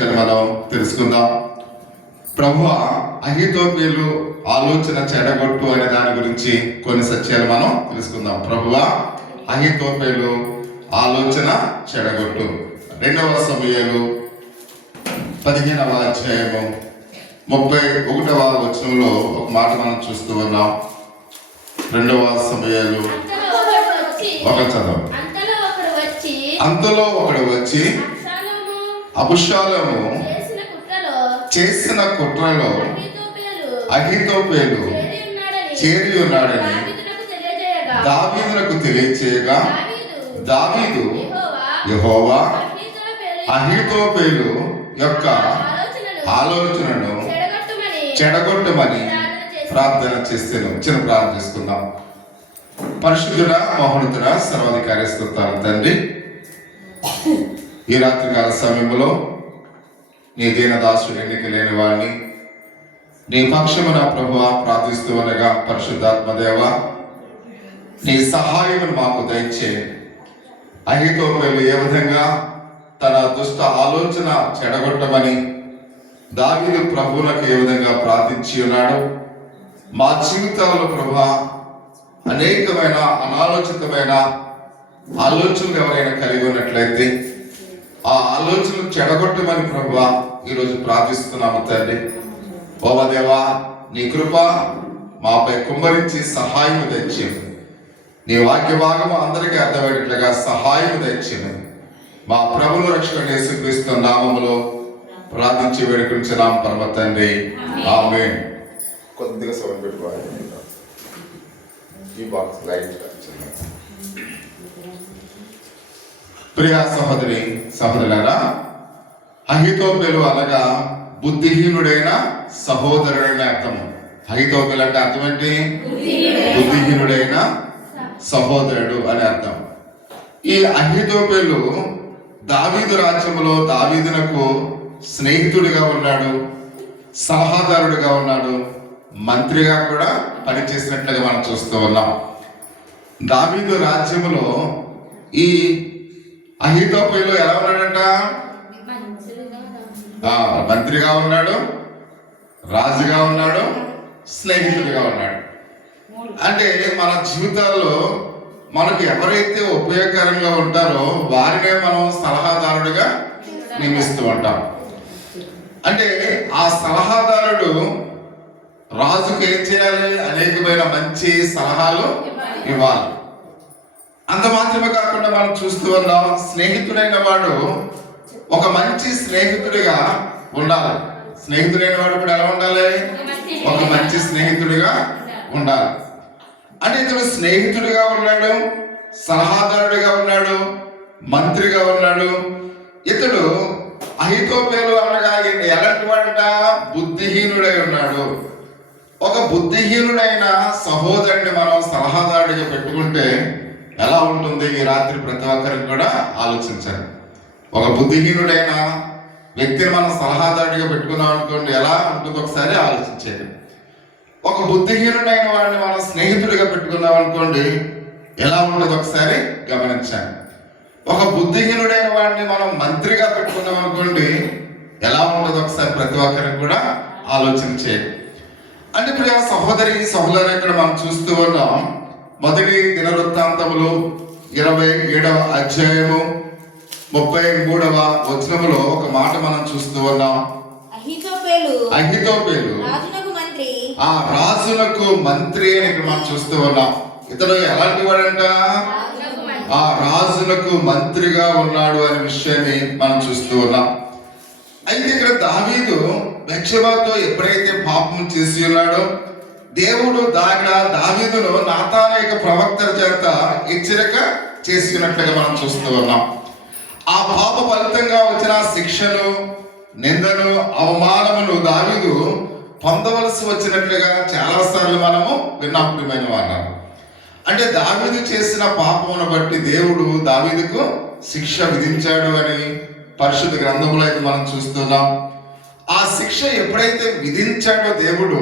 మనం తెలుసుకుందాం. ప్రభువా, అహీతోపేలు ఆలోచన చెడగొట్టు అనే దాని గురించి కొన్ని సత్యాలు మనం తెలుసుకుందాం. ప్రభువా, అహీతోపేలు ఆలోచన చెడగొట్టు. 2వ సమూయేలు 15వ అధ్యాయము 31వ వచనంలో ఒక మాట మనం చూస్తూ ఉన్నాం. 2వ సమూయేలు ఒక చదువు. అంతలో ఒకడు వచ్చి అబుషాలోము చేసిన కుట్రలో అహీతోపేలు చేరి ఉన్నాడని దావీదునకు తెలియచేయగా, దావీదు యెహోవా అహీతోపేలు యొక్క ఆలోచనను చెడగొట్టమని ప్రార్థన చేస్తాను. చిన్న ప్రార్థన చేసుకుందాం. పరిశుద్ధుడా, మహోన్నతుడా, సర్వాధికారి స్తోత్రాలు తండ్రి, ఈ రాత్రికాల సమయంలో నీ దీనదాసుడు ఎన్నిక లేని వాడిని నీ పక్షమున ప్రభువా ప్రార్థిస్తూ అనగా, పరిశుద్ధాత్మదేవ నీ సహాయమును మాకు దయచేయండి. అహీతోపేలు ఏ విధంగా తన దుష్ట ఆలోచన చెడగొట్టమని దావీదు ప్రభువులకు ఏ విధంగా ప్రార్థించి ఉన్నాడు, మా జీవితాల్లో ప్రభువా అనేకమైన అనాలోచితమైన ఆలోచనలు ఎవరైనా కలిగి ఉన్నట్లయితే ఆ ఆలోచనలు చెడగొట్టమని ప్రభువా ఈరోజు ప్రార్థిస్తున్నాము తండ్రి. ఓవదేవా, నీ కృప మాపై కుమ్మరించి సహాయం తెచ్చింది. నీ వాక్య భాగము అందరికీ అర్థమయ్యేట్లుగా సహాయం తెచ్చింది. మా ప్రభువు రక్షకుడు యేసుక్రీస్తు నామములో ప్రార్థించి వేడుకుంటున్నాం పరమ తండ్రి, ఆమేన్. కొద్దిగా సౌండ్ పెట్టుకోవాలి. ఈ బాక్స్ లైట్. ప్రియ సహోదరి సహోదరులారా, అహీతోపేలు అనగా బుద్ధిహీనుడైన సహోదరుడైన అర్థం. అహీతోపేలు అంటే అర్థం ఏంటి? బుద్ధిహీనుడైన సహోదరుడు అని అర్థం. ఈ అహీతోపేలు దావీదు రాజ్యంలో దావీదునకు స్నేహితుడిగా ఉన్నాడు, సలహాదారుడిగా ఉన్నాడు, మంత్రిగా కూడా పనిచేసినట్లుగా మనం చూస్తూ ఉన్నాం. దావీదు రాజ్యంలో ఈ అహీతోపేలు ఎలా ఉన్నాడంట? మంత్రిగా ఉన్నాడు, రాజుగా ఉన్నాడు, స్నేహితుడిగా ఉన్నాడు. అంటే మన జీవితాల్లో మనకు ఎవరైతే ఉపయోగకరంగా ఉంటారో వారినే మనం సలహాదారుడిగా నియమిస్తూ ఉంటాం. అంటే ఆ సలహాదారుడు రాజుకు ఏం చేయాలి? అనేకమైన మంచి సలహాలు ఇవ్వాలి. అంత మాత్రమే కాకుండా మనం చూస్తూ ఉన్నాం, స్నేహితుడైన వాడు ఒక మంచి స్నేహితుడిగా ఉండాలి. స్నేహితుడైన వాడు కూడా ఎలా ఉండాలి? ఒక మంచి స్నేహితుడిగా ఉండాలి. అంటే ఇతడు స్నేహితుడిగా ఉన్నాడు, సలహాదారుడిగా ఉన్నాడు, మంత్రిగా ఉన్నాడు. ఇతడు అహీతోపేలు అనగా ఎలాంటి వాడట? బుద్ధిహీనుడై ఉన్నాడు. ఒక బుద్ధిహీనుడైన సహోదరుడిని మనం సలహాదారుడిగా పెట్టుకుంటే ఎలా ఉంటుంది? ఈ రాత్రి ప్రతి ఒక్కరికి కూడా ఆలోచించాలి. ఒక బుద్ధిహీనుడైన వ్యక్తిని మనం సలహాదారుడిగా పెట్టుకున్నాం అనుకోండి, ఎలా ఉంటుందో ఒకసారి ఆలోచించేది. ఒక బుద్ధిహీనుడైన వాడిని మనం స్నేహితుడిగా పెట్టుకున్నాం అనుకోండి, ఎలా ఉంటుందో ఒకసారి గమనించాలి. ఒక బుద్ధిహీనుడైన వాడిని మనం మంత్రిగా పెట్టుకున్నాం అనుకోండి, ఎలా ఉంటుందో ఒకసారి ప్రతి ఒక్కరికి కూడా ఆలోచించేది. అంటే ప్రియ సహోదరి సహోదరు, ఇక్కడ మనం చూస్తూ ఉన్నాం, మొదటి దినవృత్తాంతములు 27వ అధ్యాయము 33వ వచనములో ఒక మాట మనం చూస్తూ ఉన్నాం. అహీతోపేలు ఆ రాజులకు మంత్రి అని ఇక్కడ మనం చూస్తూ ఉన్నాం. ఇతడు ఎలాంటి వాడంట? ఆ రాజులకు మంత్రిగా ఉన్నాడు అనే విషయాన్ని మనం చూస్తూ ఉన్నాం. అయితే ఇక్కడ దావీదు బెత్షెబాతో ఎప్పుడైతే పాపం చేసి ఉన్నాడో, దేవుడు దావీదును నాతాను యొక్క ప్రవక్త చేత హెచ్చరిక చేసినట్లుగా మనం చూస్తూ ఉన్నాం. ఆ పాప ఫలితంగా వచ్చిన శిక్షను, నిందను, అవమానమును దావీదు పొందవలసి వచ్చినట్లుగా చాలాసార్లు మనము విన్నాం. ప్రియమైన వారు, అంటే దావీదు చేసిన పాపమును బట్టి దేవుడు దావీదుకు శిక్ష విధించాడు అని పరిశుద్ధ గ్రంథంలో అయితే మనం చూస్తున్నాం. ఆ శిక్ష ఎప్పుడైతే విధించాడో దేవుడు,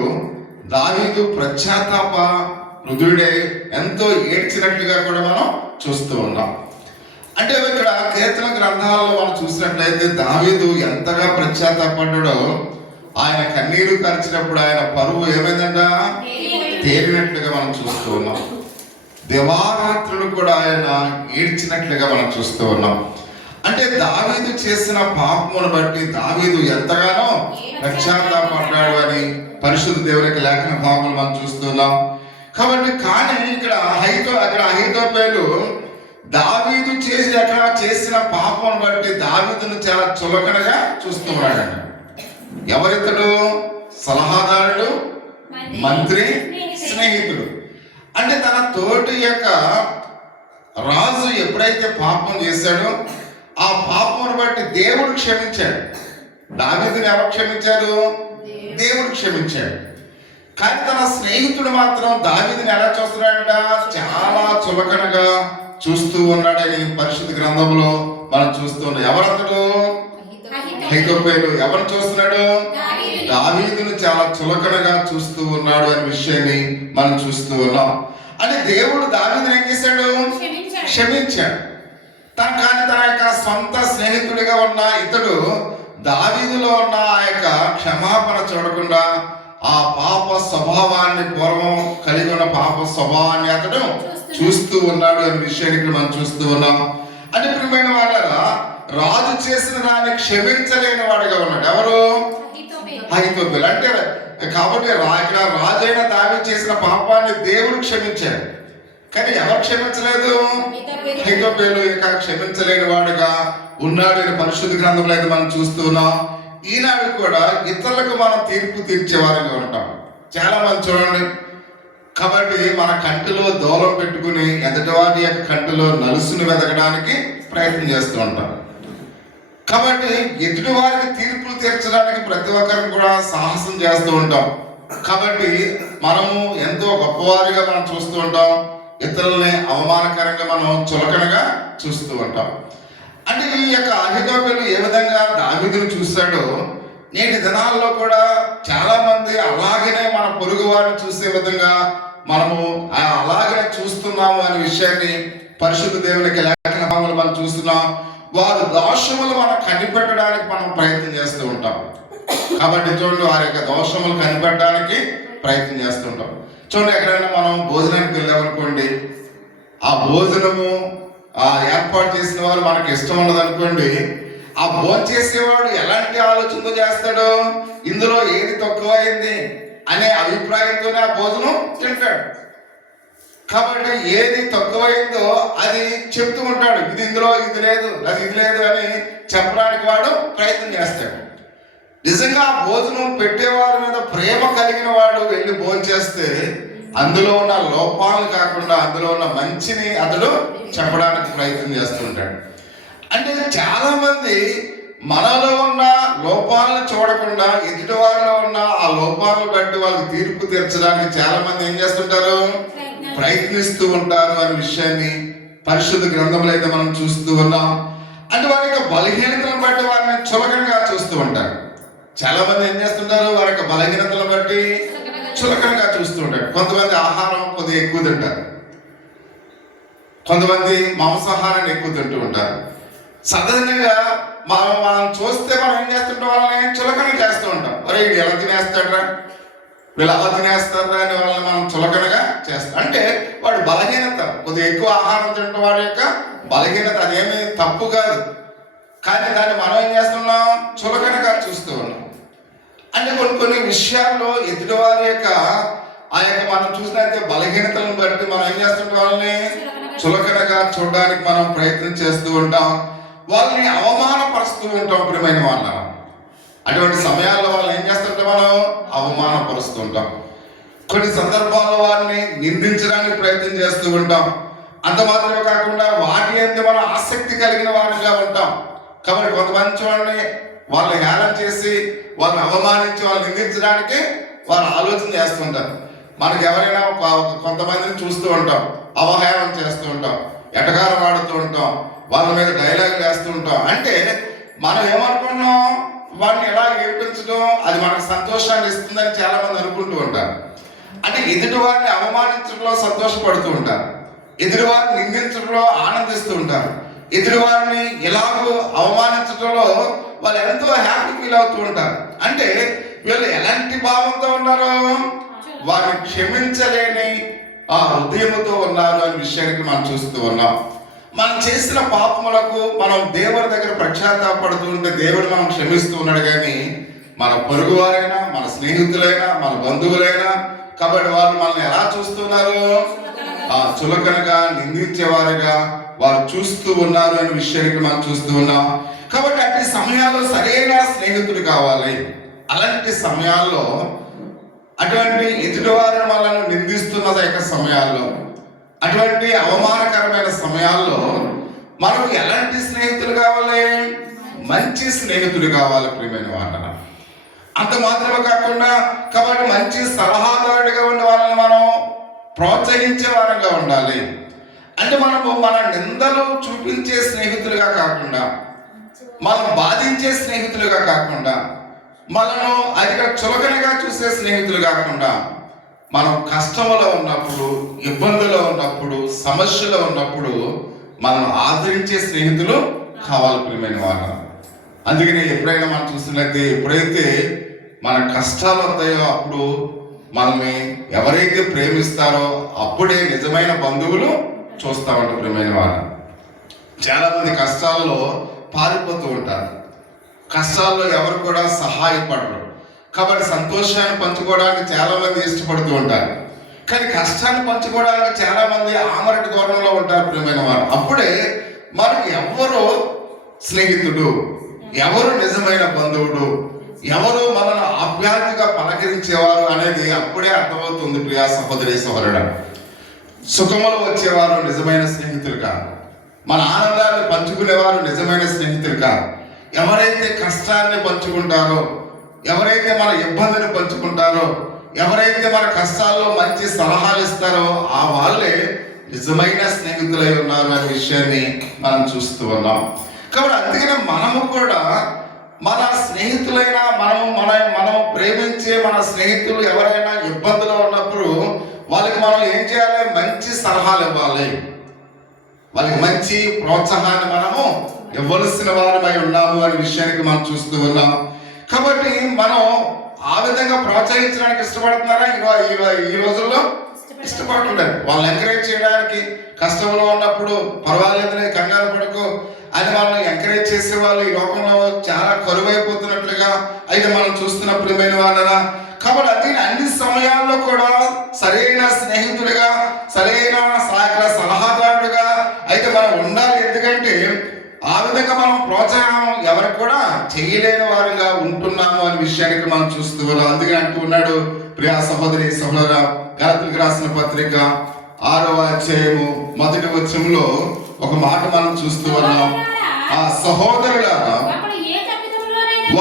దావీదు పశ్చాత్తాప హృదయుడై ఎంతో ఏడ్చినట్లుగా కూడా మనం చూస్తూ ఉన్నాం. అంటే ఇక్కడ కీర్తన గ్రంథాలలో మనం చూసినట్లయితే దావీదు ఎంతగా పశ్చాత్తాపడ్డాడో ఆయన కన్నీరు కార్చినప్పుడు ఆయన పరువు ఏమైందంట? తేలినట్లుగా మనం చూస్తూ ఉన్నాం. దివారాత్రులు కూడా ఆయన ఏడ్చినట్లుగా మనం చూస్తూ ఉన్నాం. అంటే దావీదు చేసిన పాపమును బట్టి దావీదు ఎంతగానో పశ్చాత్తాపడ్డాడు అని పరిశుద్ధ దేవునికి లేఖన భాగములు మనం చూస్తున్నాం. కాబట్టి కానీ ఇక్కడ అహీతోపెలు దావీదు చేసిన పాపమును బట్టి దావీదును చాలా చులకనగా చూస్తున్నాడంట. ఎవరితడు? సలహాదారుడు, మంత్రి, స్నేహితుడు. అంటే తన తోటి యొక్క రాజు ఎప్పుడైతే పాపం చేశాడో ఆ పాపమును బట్టి దేవుడు క్షమించాడు. దావీదుని ఎవరు క్షమించారు? దేవుడు క్షమించాడు. కానీ తన స్నేహితుడు మాత్రం దావీదుని ఎలా చూస్తున్నాడంట? చాలా చులకనగా చూస్తూ ఉన్నాడని పరిశుద్ధ గ్రంథంలో మనం చూస్తున్నాం. ఎవరతడు? అహీతోపెలు. ఎవరు చూస్తున్నాడు? దావీదును చాలా చులకనగా చూస్తూ ఉన్నాడు అనే విషయాన్ని మనం చూస్తూ ఉన్నాం. అంటే దేవుడు దావీదుని ఏం చేశాడు? క్షమించాడు. కానీ తన యొక్క సొంత స్నేహితుడిగా ఉన్న ఇతడు దావీదులో ఉన్న ఆ యొక్క క్షమాపణ చూడకుండా ఆ పాప స్వభావాన్ని, పూర్వం కలిగి ఉన్న పాప స్వభావాన్ని అతడు చూస్తూ ఉన్నాడు అనే విషయాన్ని ఇక్కడ మనం చూస్తూ ఉన్నాం. అంటే ప్రియమైన వాళ్ళరా, రాజు చేసిన దాన్ని క్షమించలేని వాడిగా ఉన్నాడు. ఎవరు? అహీతోపెలు. అంటే కాబట్టి ఇక్కడ రాజైన దావీదు చేసిన పాపాన్ని దేవుడు క్షమించాడు. కానీ ఎవరు క్షమించలేదు? అహీతోపెలు ఇక క్షమించలేని వాడుగా ఉన్నాడు అని పరిశుద్ధ గ్రంథంలో అయితే మనం చూస్తున్నాం. ఈనాడు కూడా ఇతరులకు మనం తీర్పు తీర్చేవారుగా ఉంటాం. చాలా మంది చూడండి, కాబట్టి మన కంటిలో దూలం పెట్టుకుని ఎదుటివారి యొక్క కంటిలో నలుసును వెతకడానికి ప్రయత్నం చేస్తూ ఉంటాం. కాబట్టి ఎదుటి వారికి తీర్పులు తీర్చడానికి ప్రతి ఒక్కరికి కూడా సాహసం చేస్తూ ఉంటాం. కాబట్టి మనము ఎంతో గొప్పవారిగా మనం చూస్తూ ఉంటాం. ఇతరులని అవమానకరంగా మనం చులకనగా చూస్తూ ఉంటాం. అంటే ఈ యొక్క అహీతోపెలు ఏ విధంగా దావీదును చూశాడో నేటి దినాల్లో కూడా చాలా మంది అలాగనే మన పొరుగు వారిని చూసే విధంగా మనము అలాగనే చూస్తున్నాము అనే విషయాన్ని పరిశుద్ధ దేవునికి లేఖన భాగంలో మనం చూస్తున్నాం. వారు దోషములు మనం కనిపెట్టడానికి మనం ప్రయత్నం చేస్తూ ఉంటాం. కాబట్టి చూడండి, వారి యొక్క దోషములు కనిపెట్టడానికి ప్రయత్నం చేస్తూ ఉంటాం. చూడండి, ఎక్కడైనా మనం భోజనానికి వెళ్ళామనుకోండి, ఆ భోజనము ఏర్పాటు చేసిన వారు మనకు ఇష్టం ఉన్నది అనుకోండి, ఆ భోజనం చేసేవాడు ఎలాంటి ఆలోచనతో చేస్తాడు? ఇందులో ఏది తక్కువైంది అనే అభిప్రాయంతోనే ఆ భోజనం తింటాడు. కాబట్టి ఏది తక్కువైందో అది చెప్తూ ఉంటాడు. ఇది ఇందులో ఇది లేదు, అది ఇది లేదు అని చెప్పడానికి వాడు ప్రయత్నం చేస్తాడు. నిజంగా ఆ భోజనం పెట్టేవారి మీద ప్రేమ కలిగిన వాడు వెళ్ళి భోజనం చేస్తే అందులో ఉన్న లోపాలను కాకుండా అందులో ఉన్న మంచిని అతడు చెప్పడానికి ప్రయత్నం చేస్తూ ఉంటాడు. అంటే చాలా మంది మనలో ఉన్న లోపాలను చూడకుండా ఎదుటి వారిలో ఉన్న ఆ లోపాలను బట్టి వాళ్ళకి తీర్పు తీర్చడానికి చాలా మంది ఏం చేస్తుంటారు? ప్రయత్నిస్తూ ఉంటారు అనే విషయాన్ని పరిశుద్ధ గ్రంథంలో అయితే మనం చూస్తూ ఉన్నాం. అంటే వారి యొక్క బలహీనతలను బట్టి వారిని చులకనగా చూస్తూ ఉంటారు. చాలా మంది ఏం చేస్తుంటారు? వారి యొక్క బలహీనతలను బట్టి చులకనగా చూస్తూ ఉంటారు. కొంతమంది ఆహారం కొద్దిగా ఎక్కువ తింటారు, కొంతమంది మాంసాహారాన్ని ఎక్కువ తింటూ ఉంటారు. సాధారణంగా మనం చూస్తే మనం ఏం చేస్తుంటాం? వాళ్ళని చులకన చేస్తూ ఉంటాం. అరే ఇది ఎలా తినేస్తాడరా, వీళ్ళు అలా తినేస్తారా అని వాళ్ళని మనం చులకనగా చేస్తాం. అంటే వాడు బలహీనత, కొద్దిగా ఎక్కువ ఆహారం తింటే వాడి యొక్క బలహీనత, అదేమీ తప్పు కాదు. కానీ దాన్ని మనం ఏం చేస్తున్నాం? చులకనగా చూస్తూ ఉన్నాం. అంటే కొన్ని విషయాల్లో ఎదుటివారి యొక్క ఆ యొక్క మనం చూసినట్టే బలహీనతలను బట్టి మనం ఏం చేస్తుంటాం? వాళ్ళని చులకనగా చూడడానికి మనం ప్రయత్నం చేస్తూ ఉంటాం. వాళ్ళని అవమానపరుస్తూ ఉంటాం. ప్రియమైన వాళ్ళ అటువంటి సమయాల్లో వాళ్ళు ఏం చేస్తుంటాం? మనం అవమానపరుస్తూ ఉంటాం. కొన్ని సందర్భాల్లో వారిని నిందించడానికి ప్రయత్నం చేస్తూ ఉంటాం. అంత మాత్రమే కాకుండా వాటి అంతే మనం ఆసక్తి కలిగిన వారిగా ఉంటాం. కాబట్టి కొంతమంది చూడండి, వాళ్ళని హేళన చేసి వాళ్ళని అవమానించి వాళ్ళని నిందించడానికి వారు ఆలోచన చేస్తుంటారు. మనకు ఎవరైనా కొంతమందిని చూస్తూ ఉంటాం, అవహేళన చేస్తూ ఉంటాం, ఎటకారం ఆడుతూ ఉంటాం, వాళ్ళ మీద డైలాగులు వేస్తూ ఉంటాం. అంటే మనం ఏమనుకుంటున్నాం? వాడిని ఎలా ఏడిపించడం అది మనకు సంతోషాన్ని ఇస్తుందని చాలా మంది అనుకుంటూ ఉంటారు. అంటే ఎదుటి వారిని అవమానించడంలో సంతోషపడుతూ ఉంటారు, ఎదుటి వారిని నిందించడంలో ఆనందిస్తూ ఉంటారు, ఎదుటి వారిని ఎలాగో అవమానించడంలో వాళ్ళు ఎంతో హ్యాపీ ఫీల్ అవుతూ ఉంటారు. అంటే వీళ్ళు ఎలాంటి భావంతో ఉన్నారు? వారిని క్షమించలేని ఆ హృదయముతో ఉన్నారు అనే విషయానికి మనం చూస్తూ ఉన్నాం. మనం చేసిన పాపములకు మనం దేవుడి దగ్గర పశ్చాత్తాపడుతూ ఉంటే దేవుడు మనం క్షమిస్తూ ఉన్నాడు. కానీ మన పొరుగువారైనా, మన స్నేహితులైనా, మన బంధువులైనా కాబట్టి వాళ్ళు మనల్ని ఎలా చూస్తున్నారు? చులకనగా, నిందించేవారుగా వారు చూస్తూ ఉన్నారు అనే విషయానికి మనం చూస్తూ ఉన్నాం. కాబట్టి అట్టి సమయాల్లో సరైన స్నేహితుడు కావాలి. అలాంటి సమయాల్లో అటువంటి ఎదుటివారిని మనల్ని నిందిస్తున్న యొక్క సమయాల్లో, అటువంటి అవమానకరమైన సమయాల్లో మనకు ఎలాంటి స్నేహితులు కావాలి? మంచి స్నేహితుడు కావాలి ప్రియమైన వాళ్ళ. అంత మాత్రమే కాకుండా కాబట్టి మంచి సలహాదారుడిగా ఉండే వాళ్ళని మనం ప్రోత్సహించే వారంగా ఉండాలి. అంటే మనము మన నిందలు చూపించే స్నేహితులుగా కాకుండా, మనం బాధించే స్నేహితులుగా కాకుండా, మనను అధిక చులకనగా చూసే స్నేహితులు కాకుండా, మనం కష్టంలో ఉన్నప్పుడు, ఇబ్బందులో ఉన్నప్పుడు, సమస్యలో ఉన్నప్పుడు మనం ఆదరించే స్నేహితులు కావాలి ప్రియమైన వాళ్ళు. అందుకని ఎప్పుడైనా మనం చూసినట్లయితే, ఎప్పుడైతే మన కష్టాలు వస్తాయో అప్పుడు మనల్ని ఎవరైతే ప్రేమిస్తారో అప్పుడే నిజమైన బంధువులు చూస్తామంట ప్రియమైన వాళ్ళు. చాలా మంది కష్టాల్లో పారిపోతూ ఉంటారు. కష్టాల్లో ఎవరు కూడా సహాయపడరు. కాబట్టి సంతోషాన్ని పంచుకోవడానికి చాలా మంది ఇష్టపడుతూ ఉంటారు. కానీ కష్టాన్ని పంచుకోవడానికి చాలా మంది ఆమరటి దూరంలో ఉంటారు ప్రియమైన వారు. అప్పుడే మనకు ఎవరు స్నేహితుడు, ఎవరు నిజమైన బంధువుడు, ఎవరు మనల్ని ఆప్యాయతగా పలకరించేవారు అనేది అప్పుడే అర్థమవుతుంది ప్రియా సహోదరి సహోదరుడు. సుఖములు వచ్చేవారు నిజమైన స్నేహితులు కాదు. మన ఆనందాన్ని పంచుకునేవారు నిజమైన స్నేహితులు కాదు. ఎవరైతే కష్టాన్ని పంచుకుంటారో, ఎవరైతే మన ఇబ్బందిని పంచుకుంటారో, ఎవరైతే మన కష్టాల్లో మంచి సలహాలు ఇస్తారో ఆ వాళ్ళే నిజమైన స్నేహితులై ఉన్నారు అనే విషయాన్ని మనం చూస్తూ ఉన్నాం. కాబట్టి అందుకనే మనము కూడా మన స్నేహితులైన మనం ప్రేమించే మన స్నేహితులు ఎవరైనా ఇబ్బందులో ఉన్నప్పుడు వాళ్ళకి మనం ఏం చేయాలి? మంచి సలహాలు ఇవ్వాలి. వాళ్ళకి మంచి ప్రోత్సాహాన్ని మనము ఇవ్వవలసిన వారమై ఉన్నాము అనే విషయానికి మనం చూస్తూ ఉన్నాం. కాబట్టి మనం ఆ విధంగా ప్రోత్సహించడానికి ఇష్టపడుతున్నారా? ఈ రోజుల్లో ఇష్టపడుతుంటారు. వాళ్ళని ఎంకరేజ్ చేయడానికి, కష్టంలో ఉన్నప్పుడు పర్వాలేదని కంగారు పడుకో అని వాళ్ళని ఎంకరేజ్ చేసే వాళ్ళు ఈ లోకంలో చాలా కరువైపోతున్నట్లుగా అయితే మనం చూస్తున్న ప్రియమైన వాళ్ళరా. కాబట్టి అది అన్ని సమయాల్లో కూడా సరైన స్నేహితుడిగా, సరైన సలహాదారుడిగా అయితే మనం ఉండాలి. ఎందుకంటే ఆ విధంగా మనం ప్రోత్సాహం ఎవరికి కూడా చేయలేని వారిగా ఉంటున్నాము అనే విషయానికి మనం చూస్తూ ఉన్నాం. అందుకే అంటూ ఉన్నాడు ప్రియా సహోదరి సహోదర, గలతీయులకు రాసిన పత్రిక 6వ అధ్యాయము 1వ వచనంలో ఒక మాట మనం చూస్తూ ఉన్నాం. ఆ సహోదరులారా,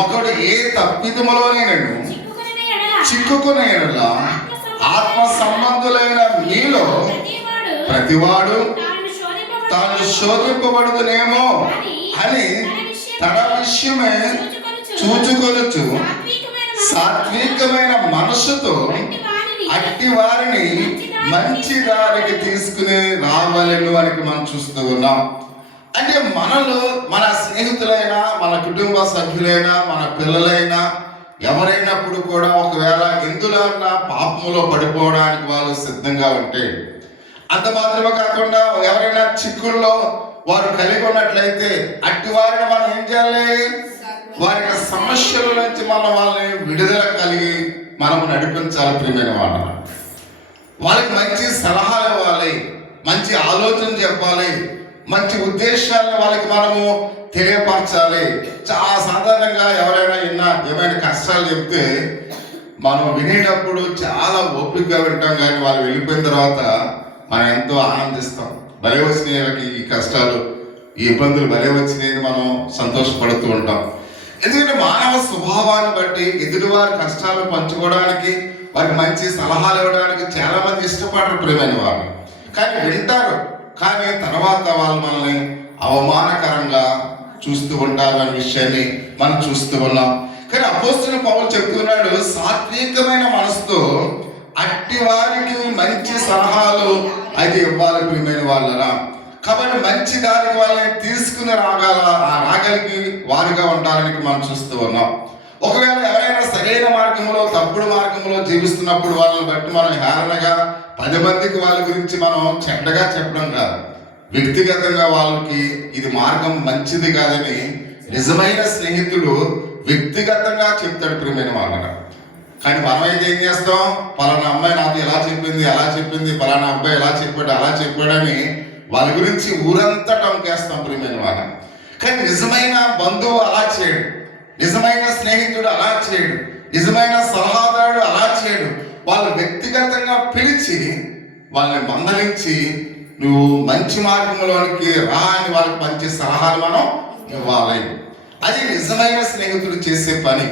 ఒకడు ఏ తప్పిదములోనైనను చిక్కుకునే యెడల ఆత్మ సంబంధులైన మీలో ప్రతివాడు తాను శోధింపబడుదునేమో అని తన విషయమే చూచుకొనుచు సాత్వికమైన మనసుతో అట్టి వారిని మంచి దారికి తీసుకుని రావాలను అని మనం చూస్తూ ఉన్నాం. అంటే మన స్నేహితులైనా, మన కుటుంబ సభ్యులైనా, మన పిల్లలైనా ఎవరైనప్పుడు కూడా ఒకవేళ ఎందులో పాపములో పడిపోవడానికి వాళ్ళు సిద్ధంగా ఉంటే, అంత మాత్రమే కాకుండా ఎవరైనా చిక్కుల్లో వారు కలిగి ఉన్నట్లయితే అట్టి వారిని మనం ఏం చేయాలి? వారి సమస్యల నుంచి మనం వాళ్ళని విడుదల కలిగి మనము నడిపించాలి ప్రియమైన వాళ్ళని. వాళ్ళకి మంచి సలహాలు ఇవ్వాలి, మంచి ఆలోచన చెప్పాలి, మంచి ఉద్దేశాలను వాళ్ళకి మనము తెలియపరచాలి. చాలా సాధారణంగా ఎవరైనా ఏమైనా కష్టాలు చెప్తే మనం వినేటప్పుడు చాలా ఓపికగా వింటాం, కానీ వాళ్ళు వెళ్ళిపోయిన తర్వాత మనం ఎంతో ఆనందిస్తాం. భలే వచ్చినాయి ఈ కష్టాలు, ఈ ఇబ్బందులు భలే వచ్చినాయని మనం సంతోషపడుతూ ఉంటాం. ఎందుకంటే మానవ స్వభావాన్ని బట్టి ఎదుటివారి కష్టాలను పంచుకోవడానికి, వారికి మంచి సలహాలు ఇవ్వడానికి చాలా మంది ఇష్టపడరు ప్రియమైన వారు. కానీ వింటారు, కానీ తర్వాత వాళ్ళు మనల్ని అవమానకరంగా చూస్తూ ఉంటారు అనే విషయాన్ని మనం చూస్తూ ఉన్నాం. కానీ అపోస్తలుడైన పౌలు చెప్తున్నాడు, సాత్వికమైన మనసుతో అట్టి వారికి మంచి సలహాలు అయితే ఇవ్వాలి ప్రియమైన వాళ్ళరా. కాబట్టి మంచి దానికి వాళ్ళని తీసుకుని రాగలిగి వారిగా ఉండాలని మనం చూస్తూ ఉన్నాం. ఒకవేళ ఎవరైనా సరైన మార్గంలో తప్పుడు మార్గంలో జీవిస్తున్నప్పుడు వాళ్ళని బట్టి మనం హేళనగా 10 మందికి వాళ్ళ గురించి మనం చెడ్డగా చెప్పడం కాదు, వ్యక్తిగతంగా వాళ్ళకి ఇది మార్గం మంచిది కాదని నిజమైన స్నేహితుడు వ్యక్తిగతంగా చెప్తాడు ప్రియమైన వాళ్ళని. కానీ మనమైతే ఏం చేస్తాం, పలానా అమ్మాయి నాకు ఎలా చెప్పింది అలా చెప్పింది, పలానా అబ్బాయి ఎలా చెప్పాడు అలా చెప్పాడని వాళ్ళ గురించి ఊరంతా టంకేస్తాం ప్రియమైన వాళ్ళని. కానీ నిజమైన బంధువు అలా చేయడు, నిజమైన స్నేహితుడు అలా చేయడు, నిజమైన సలహాదారుడు అలా చేయడు. వాళ్ళు వ్యక్తిగతంగా పిలిచి వాళ్ళని మందలించి నువ్వు మంచి మార్గంలోనికి రా అని వాళ్ళకి మంచి సలహాలు మనం ఇవ్వాలి. అది నిజమైన స్నేహితుడు చేసే పని.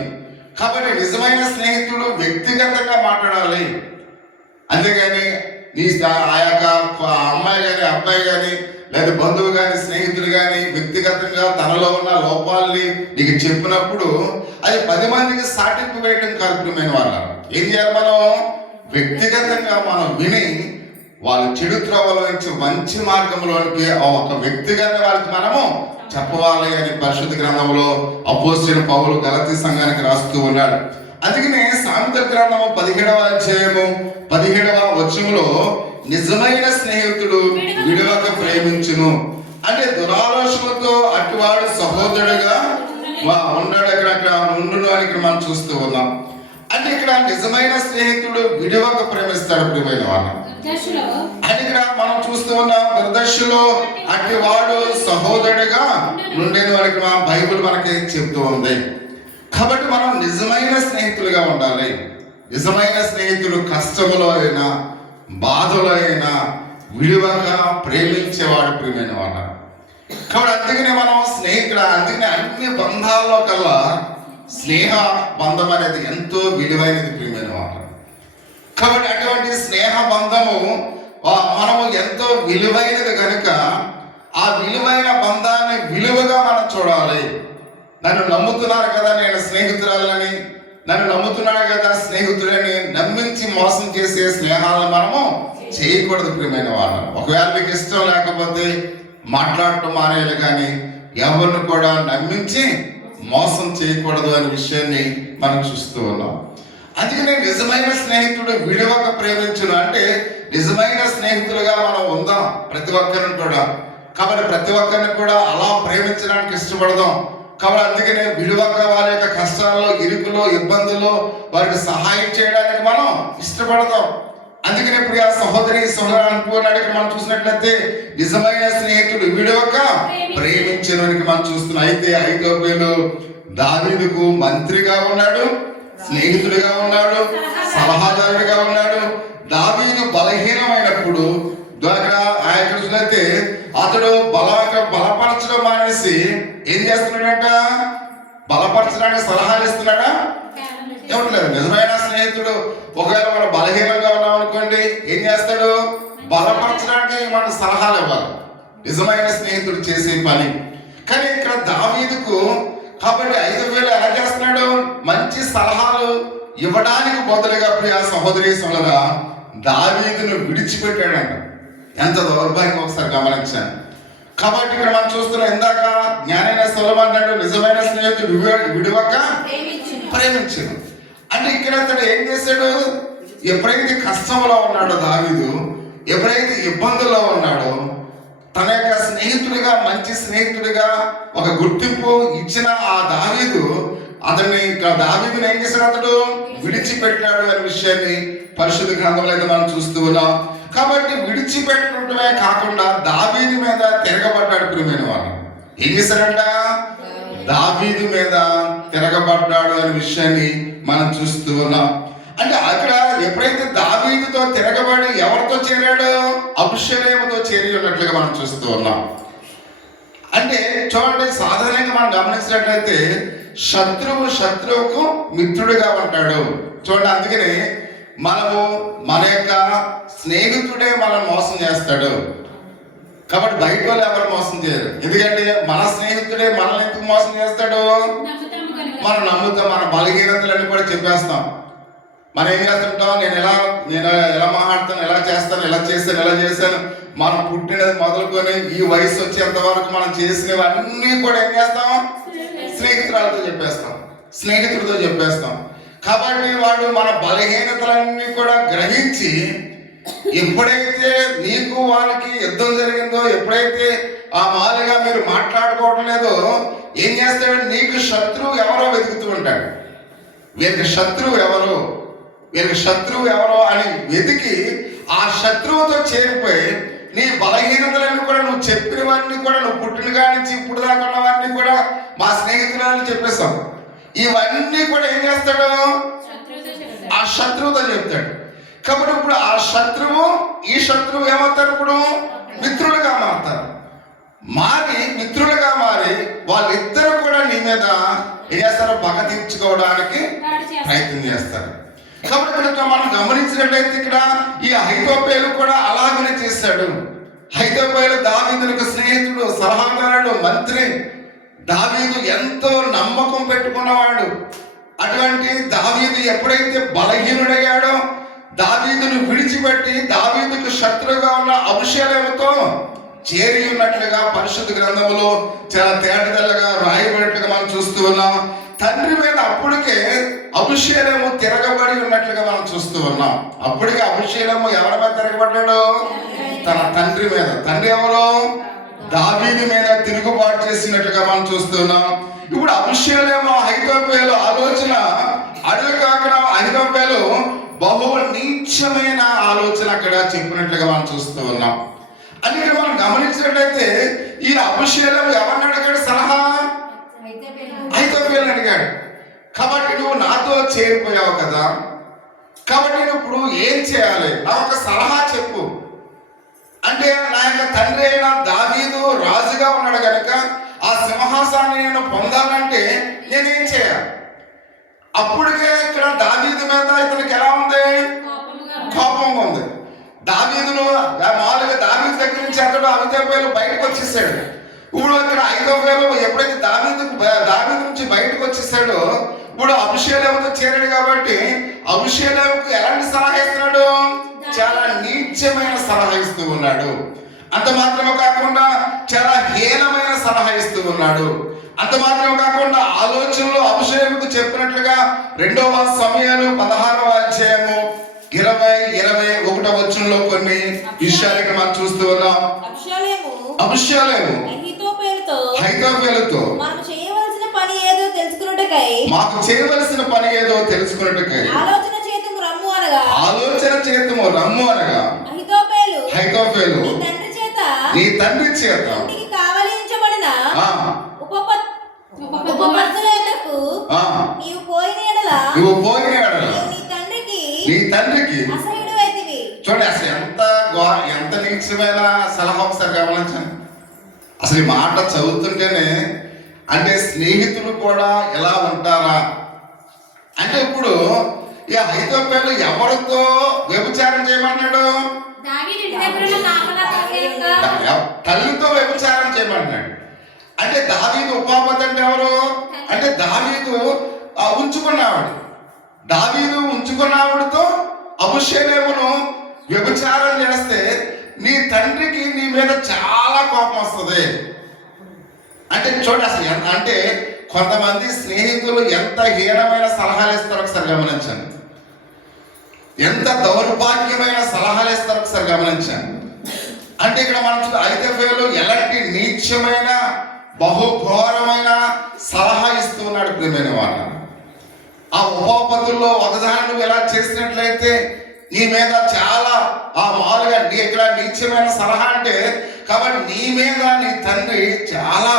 కాబట్టి నిజమైన స్నేహితుడు వ్యక్తిగతంగా మాట్లాడాలి, అంతేగాని నీ ఆ యొక్క అమ్మాయి కానీ అబ్బాయి కానీ లేదా బంధువు కానీ స్నేహితుడు కానీ వ్యక్తిగతంగా తనలో ఉన్న లోపాలని నీకు చెప్పినప్పుడు అది 10 మందికి సాటింపు వేయడం కార్యక్రమమైన వాళ్ళ ఏం చేయాలి, మనం వ్యక్తిగతంగా మనం విని వాళ్ళ చెడు త్రోవలో నుంచి మంచి మార్గంలోనికి ఒక వ్యక్తిగత వాళ్ళకి మనము చెప్పవాలి అని పరిశుద్ధ గ్రంథంలో అపోస్తలుడైన పౌలు గలతీ సంఘానికి రాస్తూ ఉన్నాడు. అందుకనే సామెతల గ్రంథము 17వ అధ్యాయము 17వ వచనంలో నిజమైన స్నేహితుడు విడువక ప్రేమించును అంటే దురాలోచనలతో అటువాడు సహోదరుడుగా ఉన్నాడు అక్కడ ఉండును అని ఇక్కడ మనం చూస్తూ ఉన్నాం. అంటే ఇక్కడ నిజమైన స్నేహితుడు విడువక ప్రేమిస్తాడు ప్రియమైన వాళ్ళు. అని ఇక్కడ మనం చూస్తూ ఉన్నాం, దుర్దశలో అట్టి వాడు సహోదరుడిగా ఉండేది వాడికి మా బైబిల్ మనకి చెప్తూ ఉంది. కాబట్టి మనం నిజమైన స్నేహితులుగా ఉండాలి. నిజమైన స్నేహితులు కష్టములో అయినా బాధలో అయినా విలువగా ప్రేమించేవాడు ప్రియమైన వాళ్ళ. కాబట్టి అందుకనే మనం అందుకనే అన్ని బంధాల్లో కల్లా స్నేహ బంధం అనేది ఎంతో విలువైనది ప్రియమైన వాళ్ళ. కాబట్టి అటువంటి స్నేహ బంధము మనము ఎంతో విలువైనది కనుక ఆ విలువైన బంధాన్ని విలువగా మనం చూడాలి. నన్ను నమ్ముతున్నారు కదా నేను స్నేహితురాలని, నన్ను నమ్ముతున్నాడు కదా స్నేహితుడని నమ్మించి మోసం చేసే స్నేహాలను మనము చేయకూడదు ప్రియమైన వాళ్ళు. ఒకవేళ మీకు ఇష్టం లేకపోతే మాట్లాడటం మానేయాలి, కానీ ఎవరిని కూడా నమ్మించి మోసం చేయకూడదు అనే విషయాన్ని మనం చూస్తూ ఉన్నాం. అందుకనే నిజమైన స్నేహితుడు విడువక ప్రేమించును అంటే నిజమైన స్నేహితులుగా మనం ఉందాం ప్రతి ఒక్కరిని కూడా. కాబట్టి ప్రతి ఒక్కరిని కూడా అలా ప్రేమించడానికి ఇష్టపడదాం. కాబట్టి అందుకనే విడువక వారి యొక్క కష్టాల్లో ఇరుకులో ఇబ్బందుల్లో వారికి సహాయం చేయడానికి మనం ఇష్టపడతాం. అందుకనే ఇప్పుడు ఆ సహోదరి అంటున్నాడు ఇక్కడ మనం చూసినట్లయితే నిజమైన స్నేహితుడు విడువక ప్రేమించడానికి మనం చూస్తున్నాం. అయితే ఐగుప్తీయులు దావీదుకు మంత్రిగా ఉన్నాడు, స్నేహితుడిగా ఉన్నాడు, సలహాదారుడిగా ఉన్నాడు. దావీదు బలహీనమైనప్పుడు చూసినట్లయితే అతడు బలపరచడం మానేసి ఏం చేస్తున్నాడట, బలపరచడానికి సలహాలు ఇస్తున్నాడా? ఇవ్వట్లేదు. నిజమైన స్నేహితుడు ఒకవేళ మనం బలహీనంగా ఉన్నాం అనుకోండి ఏం చేస్తాడు, బలపరచడానికి మనం సలహాలు ఇవ్వాలి. నిజమైన స్నేహితుడు చేసే పని. కానీ ఇక్కడ దావీదుకు కాబట్టి 5,000 ఎలా చేస్తున్నాడు, మంచి సలహాలు ఇవ్వడానికి బదులుగా ప్రియ సహోదరి సోదరా దావీదును విడిచిపెట్టాడంట. ఎంత దౌర్భాగ్యం ఒకసారి గమనించాను. కాబట్టి ఇక్కడ మనం చూస్తున్నాం, ఇందాక జ్ఞానైన సొలొమోను అన్నాడు నిజమైన స్నేహితుడు విడువక ప్రేమించను అంటే ఇక్కడ అతడు ఏం చేశాడు, ఎప్పుడైతే కష్టంలో ఉన్నాడో దావీదు, ఎప్పుడైతే ఇబ్బందుల్లో ఉన్నాడో తన యొక్క స్నేహితుడిగా మంచి స్నేహితుడిగా ఒక గుర్తింపు ఇచ్చిన ఆ దావీదుని ఏం చేశాడు, అతడు విడిచిపెట్టాడు అనే విషయాన్ని పరిశుద్ధ గ్రంథంలో అయితే మనం చూస్తూ ఉన్నాం. కాబట్టి విడిచిపెట్టడమే కాకుండా దావీదు మీద తిరగబడ్డాడు ప్రియమైన వాళ్ళు. ఏం చేశాడంట, దావీదు మీద తిరగబడ్డాడు అనే విషయాన్ని మనం చూస్తూ ఉన్నాం. అంటే అక్కడ ఎప్పుడైతే దావీదుతో తిరగబడి ఎవరితో చేరాడు, అబ్షలోముతో చేరి ఉన్నట్లుగా మనం చూస్తూ ఉన్నాం. అంటే చూడండి, సాధారణంగా మనం గమనించినట్లయితే శత్రువుకు మిత్రుడిగా ఉంటాడు. చూడండి, అందుకని మనము మన యొక్క స్నేహితుడే మనం మోసం చేస్తాడు. కాబట్టి బయట వాళ్ళు ఎవరు మోసం చేయరు. ఎందుకంటే మన స్నేహితుడే మనల్ని ఎందుకు మోసం చేస్తాడు, మనం నమ్ముతాం, మన బలహీనతలన్నీ కూడా చెప్పేస్తాం. మనం ఏం చేస్తుంటాం, నేను ఎలా మాట్లాడతాను, ఎలా చేస్తాను, ఎలా చేశాను మనం పుట్టినది మొదలుకొని ఈ వయసు వచ్చేంత వరకు మనం చేసినవన్నీ కూడా ఏం చేస్తాం? స్నేహితురాలతో చెప్పేస్తాం, స్నేహితుడితో చెప్పేస్తాం. కాబట్టి వాడు మన బలహీనతలన్నీ కూడా గ్రహించి ఎప్పుడైతే నీకు వాళ్ళకి యుద్ధం జరిగిందో, ఎప్పుడైతే ఆ మాదిరిగా మీరు మాట్లాడుకోవడం లేదో, ఏం చేస్తాడు? నీకు శత్రువు ఎవరో వెతుకుతూ ఉంటాడు. వీరికి శత్రువు ఎవరు, వీరికి శత్రువు ఎవరో అని వెతికి ఆ శత్రువుతో చేరిపోయి నీ బలహీనతలన్నీ కూడా, నువ్వు చెప్పినవన్నీ కూడా, నువ్వు పుట్టిన కాడి నుంచి ఇప్పుడు దాకా ఉన్నవన్నీ కూడా మా స్నేహితులని చెప్పేస్తాం. ఇవన్నీ కూడా ఏం చేస్తాడు? ఆ శత్రువుతో చెప్తాడు. కాబట్టి ఇప్పుడు ఆ శత్రువు ఈ శత్రువు ఏమవుతారు? ఇప్పుడు మిత్రులుగా మారుతారు. మిత్రులుగా మారి వాళ్ళిద్దరూ కూడా నీ మీద ఏం చేస్తారు? పగ తీర్చుకోవడానికి ప్రయత్నం చేస్తారు. కాబట్టి ఇక్కడ మనం గమనించినట్లయితే ఇక్కడ ఈ అహీతోపెలు కూడా అలాగనే చేశాడు. అహీతోపెలు దావీదునికి స్నేహితుడు, సలహాదారుడు, మంత్రి. దావీదు ఎంతో నమ్మకం పెట్టుకున్నవాడు. అటువంటి దావీదు ఎప్పుడైతే బలహీనుడయ్యాడో, దావీదును విడిచిపెట్టి దావీదుకు శత్రువుగా ఉన్న అబీషాలోముతో చేరి ఉన్నట్లుగా పరిశుద్ధ గ్రంథంలో చాలా తేటతెల్లగా రాయబడినట్లుగా మనం చూస్తూ ఉన్నాం. తండ్రి మీద అప్పటికే అబీషాలోము తిరగబడి ఉన్నట్లుగా మనం చూస్తూ ఉన్నాం. అప్పటికే అబీషాలోము ఎవరి మీద తిరగబడ్డాడు? తన తండ్రి మీద. తండ్రి ఎవరు? దావీదు మీద తిరుగుబాటు చేసినట్లుగా మనం చూస్తున్నాం. ఇప్పుడు అబీషాలోము అహీతోపెలు ఆలోచన అడుగుకాకుండా అహీతోపెలు బహు నీచమైన ఆలోచన అక్కడ చెప్పినట్లుగా మనం చూస్తూ ఉన్నాం. అందుకే మనం గమనించినట్లయితే ఈ అబీషాలోము ఎవరిని అడిగాడు సలహా? అహీతోపెలుని అడిగాడు. కాబట్టి నువ్వు నాతో చేరిపోయావు కదా, కాబట్టి నువ్వు ఇప్పుడు ఏం చేయాలి? నా ఒక సలహా చెప్పు అంటే, నా యొక్క తండ్రి అయిన దావీదు రాజుగా ఉన్నాడు కనుక ఆ సింహాసాన్ని నేను పొందాలంటే నేనేం చేయాలి? అప్పటికే ఇక్కడ దావీదు మీద ఇతనికి ఎలా ఉంది? కోపంగా ఉంది. దావీదును మామూలుగా దావీదు దగ్గర నుంచి అతడు అహీతోపెలు బయటకు వచ్చేసాడు. ఇప్పుడు ఇక్కడ అహీతోపెలు ఎప్పుడైతే దావీదు నుంచి బయటకు వచ్చేసాడో, ఇప్పుడు అబీషాలోముతో చేరాడు. కాబట్టి అబీషాలోముకు ఎలాంటి సలహా ఇస్తున్నాడు? చాలా నీచమైన సలహా ఇస్తూ ఉన్నాడు. అంత మాత్రమే కాకుండా చాలా హీనమైన సలహా ఇస్తూ ఉన్నాడు. అంత మాత్రమే కాకుండా ఆలోచనలు అబీషాలోముకు చెప్పినట్లుగా 2వ సమూయేలు 16వ అధ్యాయము 20-21 వచనంలో కొన్ని విషయాలు మనం చూస్తూ ఉన్నాం. అబీషాలోము అహీతోపెలుతో మాకు చేయవలసిన పని ఏదో తెలుసుకున్నట్టుకై ఆలోచన చేతుము రమ్ము అనగా అహీతోపెలు నీ తండ్రి చేత నువ్వు పోయిన ఎడల నీ తండ్రికి చూడండి. అసలు ఎంత నీచమైన సలహా ఒకసారి గమనించండి. అసలు ఈ మాట చదువుతుంటేనే అంటే స్నేహితులు కూడా ఎలా ఉంటారా అంటే, ఇప్పుడు ఈ అహీతోపెలు ఎవరితో వ్యభిచారం చేయమన్నాడు? తల్లితో వ్యభిచారం చేయమన్నాడు. అంటే దావీదు ఉపాపతి అంటే ఎవరు? అంటే దావీదు ఉంచుకున్నావాడు. దావీదు ఉంచుకున్నావాడితో అబీషాలోమును వ్యభిచారం చేస్తే నీ తండ్రికి నీ మీద చాలా కోపం వస్తుంది. అంటే చూడండి, అసలు అంటే కొంతమంది స్నేహితులు ఎంత హీనమైన సలహాలు ఇస్తారో ఒకసారి గమనించండి. ఎంత దౌర్భాగ్యమైన సలహాలు ఇస్తారో ఒకసారి గమనించండి. అంటే ఇక్కడ మనం అహీతోపెలు ఎలాంటి నీచమైన బహుఘోరమైన సలహా ఇస్తూ ఉన్నాడు. ప్రియమైన వాళ్ళ, ఆ ఉపాపతుల్లో ఒకదాన్ని నువ్వు ఎలా చేసినట్లయితే నీ మీద చాలా మామూలుగా ఇక్కడ నీచమైన సలహా అంటే, కాబట్టి నీ మీద నీ తండ్రి చాలా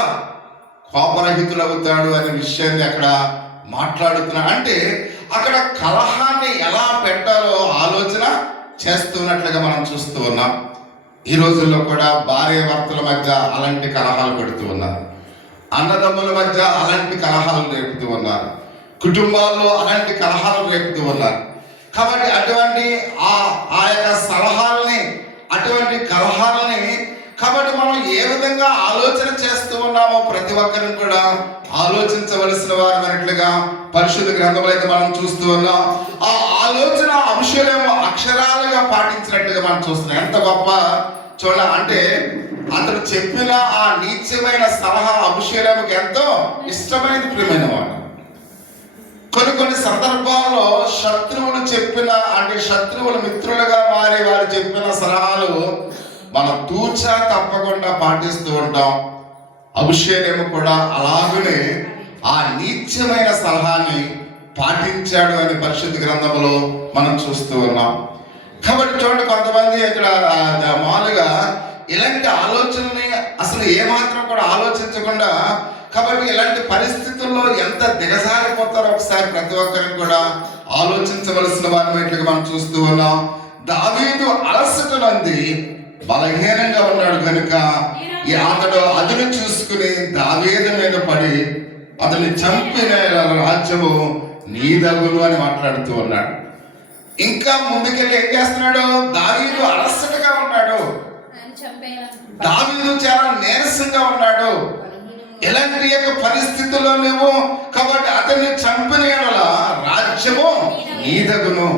కోపరహితుడు అవుతాడు అనే విషయాన్ని అక్కడ మాట్లాడుతున్నా. అంటే అక్కడ కలహాన్ని ఎలా పెట్టాలో ఆలోచన చేస్తున్నట్లుగా మనం చూస్తూ ఉన్నాం. ఈ రోజుల్లో కూడా భార్య భర్తల మధ్య అలాంటి కలహాలు పెడుతూ ఉన్నారు. అన్నదమ్ముల మధ్య అలాంటి కలహాలు రేపుతూ ఉన్నారు. కుటుంబాల్లో అలాంటి కలహాలు రేపుతూ ఉన్నారు. కాబట్టి అటువంటి ఆ యొక్క సలహాలని, అటువంటి కలహాలని కాబట్టి మనం ఏ విధంగా ఆలోచన చేస్తూ ఉన్నామో ప్రతి ఒక్కరిని కూడా ఆలోచించవలసిన వారు అన్నట్లుగా పరిశుద్ధ గ్రంథంలో అయితే మనం చూస్తూ ఉన్నాం. ఆ ఆలోచన అంశాలేమో అక్షరాలుగా పాటించినట్లుగా మనం చూస్తున్నాం. ఎంత గొప్ప అంటే అతడు చెప్పిన ఆ నీచమైన సలహా అభిషేకంకి ఎంతో ఇష్టమైనది ప్రియమైన వాడు. కొన్ని సందర్భాల్లో శత్రువులు చెప్పిన శత్రువుల మిత్రులుగా మారి వారు చెప్పిన సలహాలు మనం తూచా తప్పకుండా పాటిస్తూ ఉంటాం. అభిషేకము కూడా అలాగనే ఆ నీచమైన సలహాన్ని పాటించాడు అని పరిశుద్ధ గ్రంథంలో మనం చూస్తూ ఉన్నాం. కాబట్టి చూడండి, కొంతమంది ఇక్కడ మామూలుగా ఇలాంటి ఆలోచనని అసలు ఏమాత్రం కూడా ఆలోచించకుండా, కాబట్టి ఇలాంటి పరిస్థితుల్లో ఎంత దిగజారిపోతారో ఒకసారి ప్రతి ఒక్కరికి కూడా ఆలోచించవలసిన వారిగా మనం చూస్తూ ఉన్నాం. దావీదు అలసటనంది బలహీనంగా ఉన్నాడు కనుక అతడు అదును చూసుకుని దావీదు మీద పడి అతన్ని చంపిన రాజ్యము నీదగును అని మాట్లాడుతూ ఉన్నాడు. ఇంకా ముందుకెళ్ళి ఏం చేస్తున్నాడు? దావీదు అలసటగా ఉన్నాడు, దావీదు చాలా నీరసంగా ఉన్నాడు. ఎలాంటి యొక్క పరిస్థితుల్లో నువ్వు కాబట్టి అతన్ని చంపిన రాజ్యము నీదగును.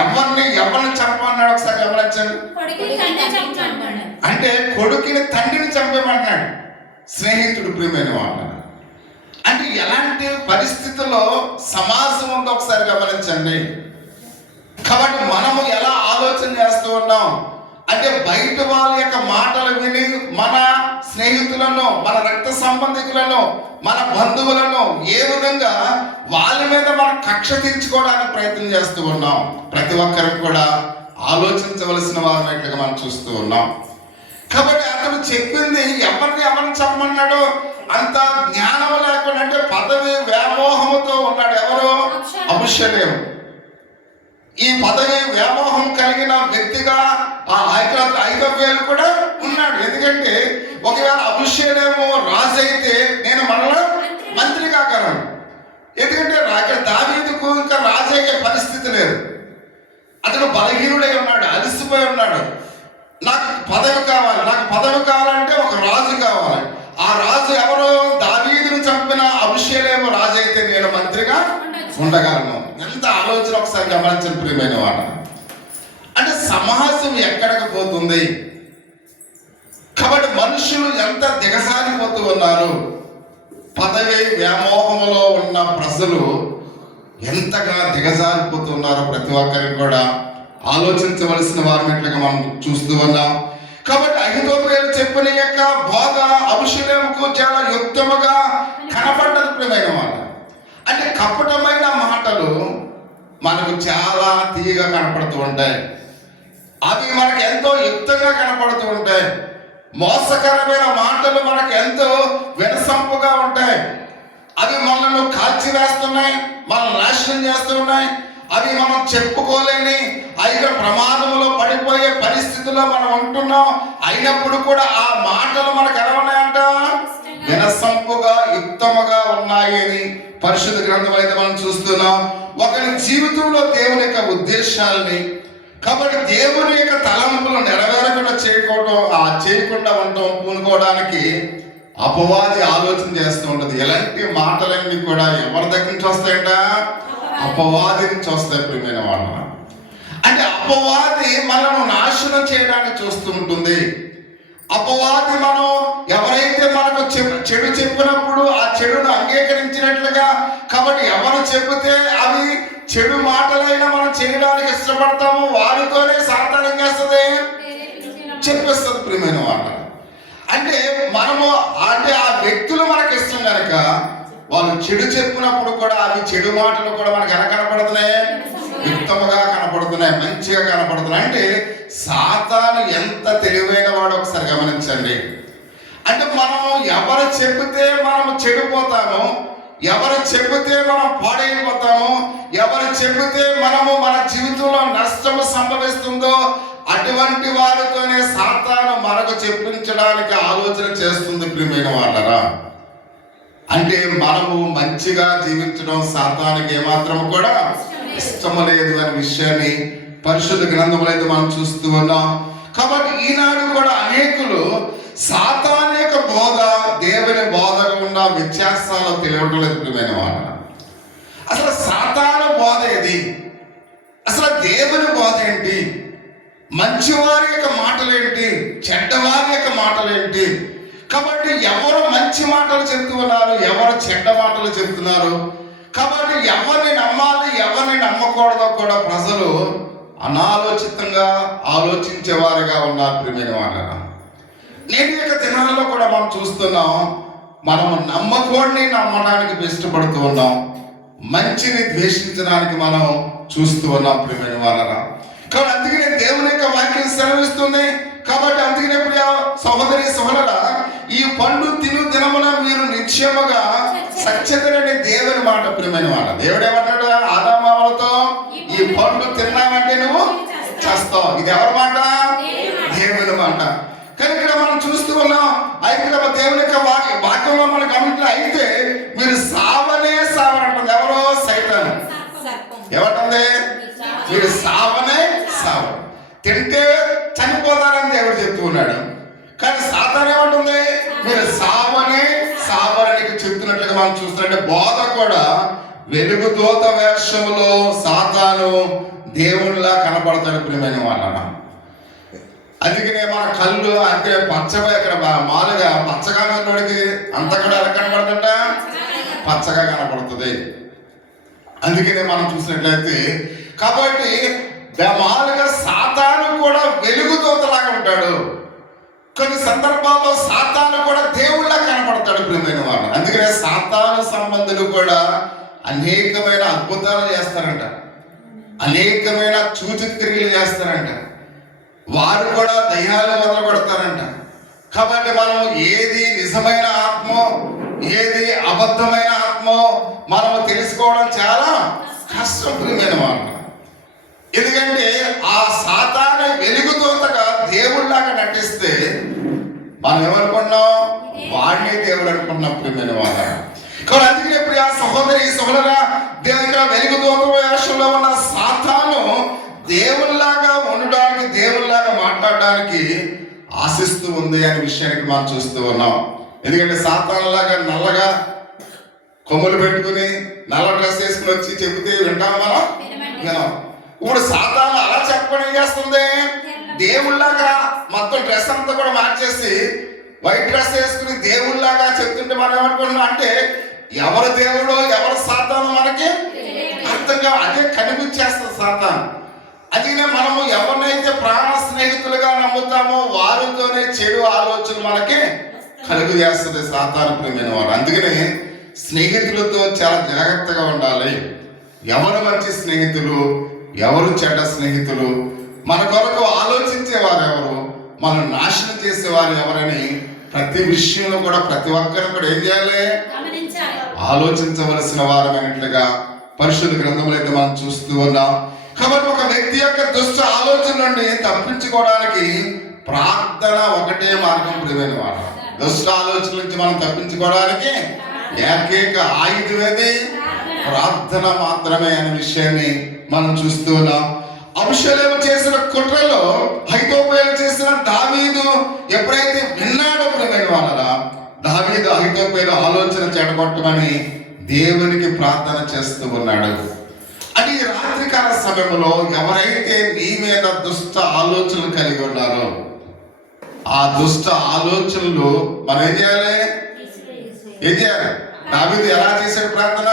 ఎవరిని చంపమన్నాడు ఒకసారి గమనించండి. అంటే కొడుకుని తండ్రిని చంపేమన్నాడు. స్నేహితుడు ప్రియమైన వాడు అంటే ఎలాంటి పరిస్థితుల్లో సమాజం ఉందో ఒకసారి గమనించండి. కాబట్టి మనము ఎలా ఆలోచన చేస్తూ ఉన్నాం అంటే బయట వాళ్ళ యొక్క మాటలు విని మన స్నేహితులను, మన రక్త సంబంధికులను, మన బంధువులను ఏ విధంగా వాళ్ళ మీద మనం కక్ష తీర్చుకోవడానికి ప్రయత్నం చేస్తూ ఉన్నాం. ప్రతి ఒక్కరికి కూడా ఆలోచించవలసిన వారినట్లుగా మనం చూస్తూ ఉన్నాం. కాబట్టి అతను చెప్పింది ఎవరిని చెప్పమన్నాడు? అంత జ్ఞానం లేకుండా అంటే పదవి వ్యామోహముతో ఉన్నాడు. ఎవరు? అభిషేకం. ఈ పదవి వ్యామోహం కలిగిన వ్యక్తిగా ఆ ఐకవ్యాలు కూడా ఉన్నాడు. ఎందుకంటే ఒకవేళ అభిషేకము రాజు అయితే నేను మరలా మంత్రి కాగలను. ఎందుకంటే ఇక్కడ దావీదుకు ఇంకా రాజు అయ్యే పరిస్థితి లేదు. అతను బలహీనుడై ఉన్నాడు, అలసిపోయి ఉన్నాడు. నాకు పదవి కావాలంటే ఒక రాజు కావాలి. ఆ రాజు ఎవరు? దావీదును చంపిన అభిషేకము రాజు అయితే నేను మంత్రిగా ఉండగలను. ఎంత ఆలోచన ఒకసారి గమనించిన ప్రియమైన వాడు. అంటే సమాజం ఎక్కడికి పోతుంది? కాబట్టి మనుషులు ఎంత దిగజారిపోతూ ఉన్నారు. పదవి వ్యామోహంలో ఉన్న ప్రజలు ఎంతగా దిగజారిపోతున్నారో ప్రతి ఒక్కరికి కూడా ఆలోచించవలసిన వారినట్లుగా మనం చూస్తూ ఉన్నాం. కాబట్టి అహితోపేలు చెప్పిన యొక్క బోధ అభిషేకంకు చాలా యుక్తముగా కనపడ్డది ప్రియమైన వాడు. అంటే కపటమైన మాటలు మనకు చాలా తీయగా కనపడుతూ ఉంటాయి. అవి మనకు ఎంతో యుక్తంగా కనపడుతూ ఉంటాయి. మోసకరమైన మాటలు మనకు ఎంతో వినసంపుగా ఉంటాయి. అవి మనల్ని కాల్చివేస్తున్నాయి, మనల్ని నాశనం చేస్తున్నాయి. అవి మనం చెప్పుకోలేని ప్రమాదంలో పడిపోయే పరిస్థితుల్లో మనం ఉంటున్నాం. అయినప్పుడు కూడా ఆ మాటలు మనకు ఎలా ఉన్నాయంట? వినసంపుగా యుక్తముగా ఉన్నాయి అని పరిశుద్ధ గ్రంథం అయితే మనం చూస్తున్నాం. ఒకరి జీవితంలో దేవుని యొక్క ఉద్దేశాలని, కాబట్టి దేవుని యొక్క తలంపులు నెరవేరకుండా చేయకుండా ఉండటం పూనుకోవడానికి అపవాది ఆలోచన చేస్తూ ఉంటుంది. ఎలాంటి మాటలన్నీ కూడా ఎవరి దగ్గర నుంచి వస్తాయంట? అపవాది నుంచి వస్తాయి ప్రియమైన వాళ్ళ. అంటే అపవాది మనను నాశనం చేయడానికి చూస్తూ ఉంటుంది. అపవాది మనం ఎవరైతే మనకు చెడు చెప్పినప్పుడు ఆ చెడును అంగీకరించినట్లుగా, కాబట్టి ఎవరు చెబితే అవి చెడు మాటలైనా మనం చేయడానికి ఇష్టపడతాము, వారితోనే సాతాను ఏం చేస్తుంది? చెప్పేస్తుంది ప్రియమైన మాట. అంటే మనము ఆ వ్యక్తులు మనకి ఇష్టం కనుక వాళ్ళు చెడు చెప్పినప్పుడు కూడా అవి చెడు మాటలు కూడా మనకు ఎలా కనపడుతున్నాయి? యుక్తముగా కనపడుతున్నాయి, మంచిగా కనపడుతున్నాయి. అంటే సాతాను ఎంత తెలివైన వాడు ఒకసారి గమనించండి. అంటే మనం ఎవరు చెబితే మనం చెడిపోతాము, ఎవరు చెబితే మనం పాడైపోతాము, ఎవరు చెబితే మనము మన జీవితంలో నష్టము సంభవిస్తుందో అటువంటి వారితోనే సాతాను మనకు చెప్పించడానికి ఆలోచన చేస్తుంది ప్రియమైన వాళ్ళరా. అంటే మనము మంచిగా జీవించడం సాతానికి ఏమాత్రం కూడా ఇష్టము లేదు అనే విషయాన్ని పరిశుద్ధ గ్రంథంలో అయితే మనం చూస్తూ ఉన్నాం. కాబట్టి ఈనాడు కూడా అనేకులు సాతాను యొక్క బోధ దేవుని బోధగా ఉన్న వ్యత్యాసాలు తెలియడం లేదు ప్రియమైన వాళ్ళ. అసలు సాతాను బోధ ఏది? అసలు దేవుని బోధ ఏంటి? మంచివారి యొక్క మాటలు ఏంటి? మాటలు ఏంటి? కాబట్టి ఎవరు మంచి మాటలు చెప్తూ ఉన్నారు, ఎవరు చెడ్డ మాటలు చెప్తున్నారు, కాబట్టి ఎవరిని నమ్మాలి ఎవరిని నమ్మకూడదో కూడా ప్రజలు అనాలోచితంగా ఆలోచించేవారుగా ఉన్నారు. ప్రియమైన వాళ్ళ నేటి యొక్క దినాల్లో కూడా మనం చూస్తున్నాం, మనం నమ్మకూడని నమ్మడానికి ఇష్టపడుతూ ఉన్నాం, మంచిని ద్వేషించడానికి మనం చూస్తూ ఉన్నాం. ప్రియమైన వాళ్ళ కాబట్టి అందుకనే దేవుని యొక్క వాక్యం సెలవిస్తుంది. కాబట్టి అందుకనే ప్రియ సహోదరి సహోదరుల, ఈ పండు తిను దినమున మీరు నిశ్చయముగా సత్యతని దేవుని మాట. ప్రియమైన మాట, దేవుడు ఏమంటాడు? ఆదామావలతో ఈ పండు తిన్నామంటే నువ్వు చేస్తావు. ఇది ఎవరి మాట? దేవుని మాట. కానీ ఇక్కడ మనం చూస్తూ ఉన్నాం, అయితే దేవుని యొక్క వాక్యంలో మనం గమనించిన అయితే మీరు సావనే సావనంటుంది. ఎవరో? సైతాను. ఏమంటుంది? మీరు సావనే సావ, తింటే చనిపోతారని దేవుడు చెప్తూ ఉన్నాడు. కానీ సాతాను ఏమంటుంది? మీరు సావనే సావడానికి చెప్తున్నట్లుగా మనం చూస్తుంటే బోధ కూడా వెలుగుదూత వేషంలో సాతాను దేవుళ్ళ కనపడతాడు. ప్రియమైన వాళ్ళ అందుకనే మన కళ్ళు అంటే పచ్చగా ఇక్కడ మాలుగా పచ్చగా ఉన్నోడికి అంత కూడా ఎలా కనపడుతుంట? పచ్చగా కనపడుతుంది. అందుకనే మనం చూసినట్లయితే కాబట్టి మాలుగా సాతాను కూడా వెలుగుదూతలాగా ఉంటాడు. కొన్ని సందర్భాల్లో సాతాను కూడా దేవుళ్ళ కనపడతాడు. ప్రియమైన వాళ్ళు అందుకనే సాతాను సంబంధులు కూడా అనేకమైన అద్భుతాలు చేస్తారంట, అనేకమైన సూచక్రియలు చేస్తారంట, వారు కూడా దయ్యాలు వదలగొడతారంట. కాబట్టి మనం ఏది నిజమైన ఆత్మో ఏది అబద్ధమైన ఆత్మో మనం తెలుసుకోవడం చాలా కష్టం. ప్రియమైన వాళ్ళు ఎందుకంటే ఆ సాతాను వెలుగుదూతగా దేవుళ్ళలాగా నటిస్తే మనం ఏమనుకున్నాం? వాడిని దేవుడు అనుకున్నాం. ప్రియమైన వాళ్ళ కాబట్టి అందుకనే ప్రియ సహోదరి సహోదర, దేవుడిగా వెలుగుదూత వేషంలో ఉన్న సాతాను దేవుళ్ళలాగా ఉండడానికి దేవుళ్ళలాగా మాట్లాడడానికి ఆశిస్తూ ఉంది అనే విషయానికి మనం చూస్తూ ఉన్నాం. ఎందుకంటే సాతానులాగా నల్లగా కొమ్ములు పెట్టుకుని నల్ల డ్రెస్ వేసుకుని వచ్చి చెబితే వింటాం మనం, వినం. ఇప్పుడు సాతాను అలా చెప్పడం ఏం చేస్తుంది? దేవుళ్ళలాగా మొత్తం డ్రెస్ అంతా కూడా మార్చేసి వైట్ డ్రెస్ వేసుకుని దేవుళ్ళలాగా చెప్తుంటే మనం ఏమనుకుంటున్నాం అంటే ఎవరు దేవుడో ఎవరు సాతాను మనకి అర్థంగా అదే కనిపించేస్తుంది సాతాను. అదినే మనము ఎవరినైతే ప్రాణ స్నేహితులుగా నమ్ముతామో వారితోనే చెడు ఆలోచన మనకి కలుగు చేస్తుంది సాతాను. ప్రియమైన వారు అందుకనే స్నేహితులతో చాలా జాగ్రత్తగా ఉండాలి. ఎవరు మంచి స్నేహితులు ఎవరు చెడ్డ స్నేహితులు, మన కొరకు ఆలోచించేవారు ఎవరు, మనం నాశనం చేసేవారు ఎవరని ప్రతి విషయంలో కూడా ప్రతి ఒక్కరు కూడా ఏం చేయాలి? ఆలోచించవలసిన వారమైనట్లుగా పరిశుద్ధ గ్రంథంలో అయితే మనం చూస్తూ ఉన్నాం. కాబట్టి ఒక వ్యక్తి యొక్క దుష్ట ఆలోచన నుండి తప్పించుకోవడానికి ప్రార్థన ఒకటే మార్గం. ప్రియమైన వారు దుష్ట ఆలోచన నుంచి మనం తప్పించుకోవడానికి ఏకైక ఆయుధం ఏది? ప్రార్థన మాత్రమే అనే విషయాన్ని మనం చూస్తూ ఉన్నాం. అబ్షలోము చేసిన కుట్రలో అహీతోపెలు చేసిన దావీదు ఎప్పుడైతే విన్నాడో ప్రియమైన వాళ్ళ దావీదు అహీతోపెలు ఆలోచన చెడగొట్టమని దేవునికి ప్రార్థన చేస్తూ ఉన్నాడు. అంటే ఈ రాత్రికాల సమయంలో ఎవరైతే నీ మీద దుష్ట ఆలోచనలు కలిగి ఉన్నారో ఆ దుష్ట ఆలోచనలు మనం ఏం చేయాలి? దావీదు ఎలా చేశాడు ప్రార్థన?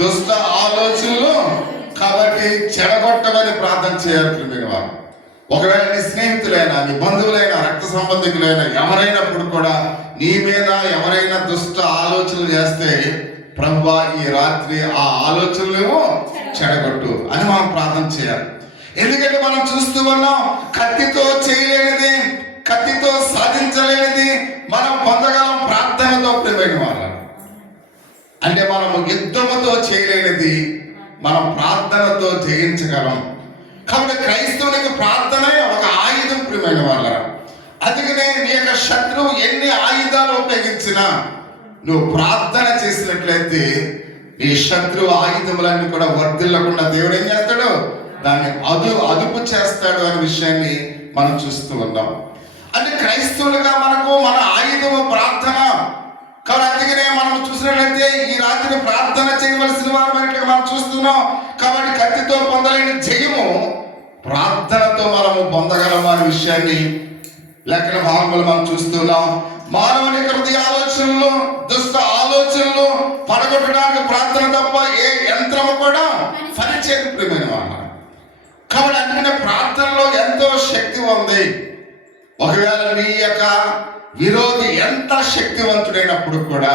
దుష్ట ఆలోచనలు కాబట్టి చెడగొట్టమని ప్రార్థన చేయాలి. ప్రియమైన వారు ఒకవేళ నీ స్నేహితులైనా నీ బంధువులైనా రక్త సంబంధికులైనా ఎవరైనప్పుడు కూడా నీ మీద ఎవరైనా దుష్ట ఆలోచనలు చేస్తే ప్రభువా ఈ రాత్రి ఆ ఆలోచనలేమో చెడగొట్టు అని మనం ప్రార్థన చేయాలి. ఎందుకంటే మనం చూస్తూ ఉన్నాం, కత్తితో చేయలేనిది కత్తితో సాధించలేనిది మనం పొందగలం ప్రార్థనతో. ప్రియమైన వారు అంటే మనము యుద్ధముతో చేయలేనిది మనం ప్రార్థనతో జయించగలం. కాబట్టి క్రైస్తవునికి ప్రార్థన ఒక ఆయుధం. ప్రియమైన వాళ్ళ అందుకనే నీ యొక్క శత్రువు ఎన్ని ఆయుధాలు ఉపయోగించినా నువ్వు ప్రార్థన చేసినట్లయితే నీ శత్రువు ఆయుధములన్నీ కూడా వర్ధిల్లకుండా దేవుడు ఏం చేస్తాడు? దాన్ని అదుపు చేస్తాడు అనే విషయాన్ని మనం చూస్తూ ఉన్నాం. అంటే క్రైస్తవులుగా మనకు మన ఆయుధము ప్రార్థన. కాబట్టి అందుకనే మనం చూసినట్లయితే ఈ రాత్రి ప్రార్థన చేయవలసిన వారు మనం చూస్తున్నాం. కాబట్టి కత్తితో పొందలేని జయము ప్రార్థనతో మనము పొందగలము అనే విషయాన్ని లేఖన భాగములు మనం చూస్తున్నాం. మానవుని హృదయ ఆలోచనలు, దుష్ట ఆలోచనలు పడగొట్టడానికి ప్రార్థన తప్ప ఏ యంత్రము కూడా పనిచేయదు ప్రియమైన వాళ్ళ. కాబట్టి అందుకనే ప్రార్థనలో ఎంతో శక్తి ఉంది. ఒకవేళ నీ యొక్క విరోధి ఎంత శక్తివంతుడైనప్పుడు కూడా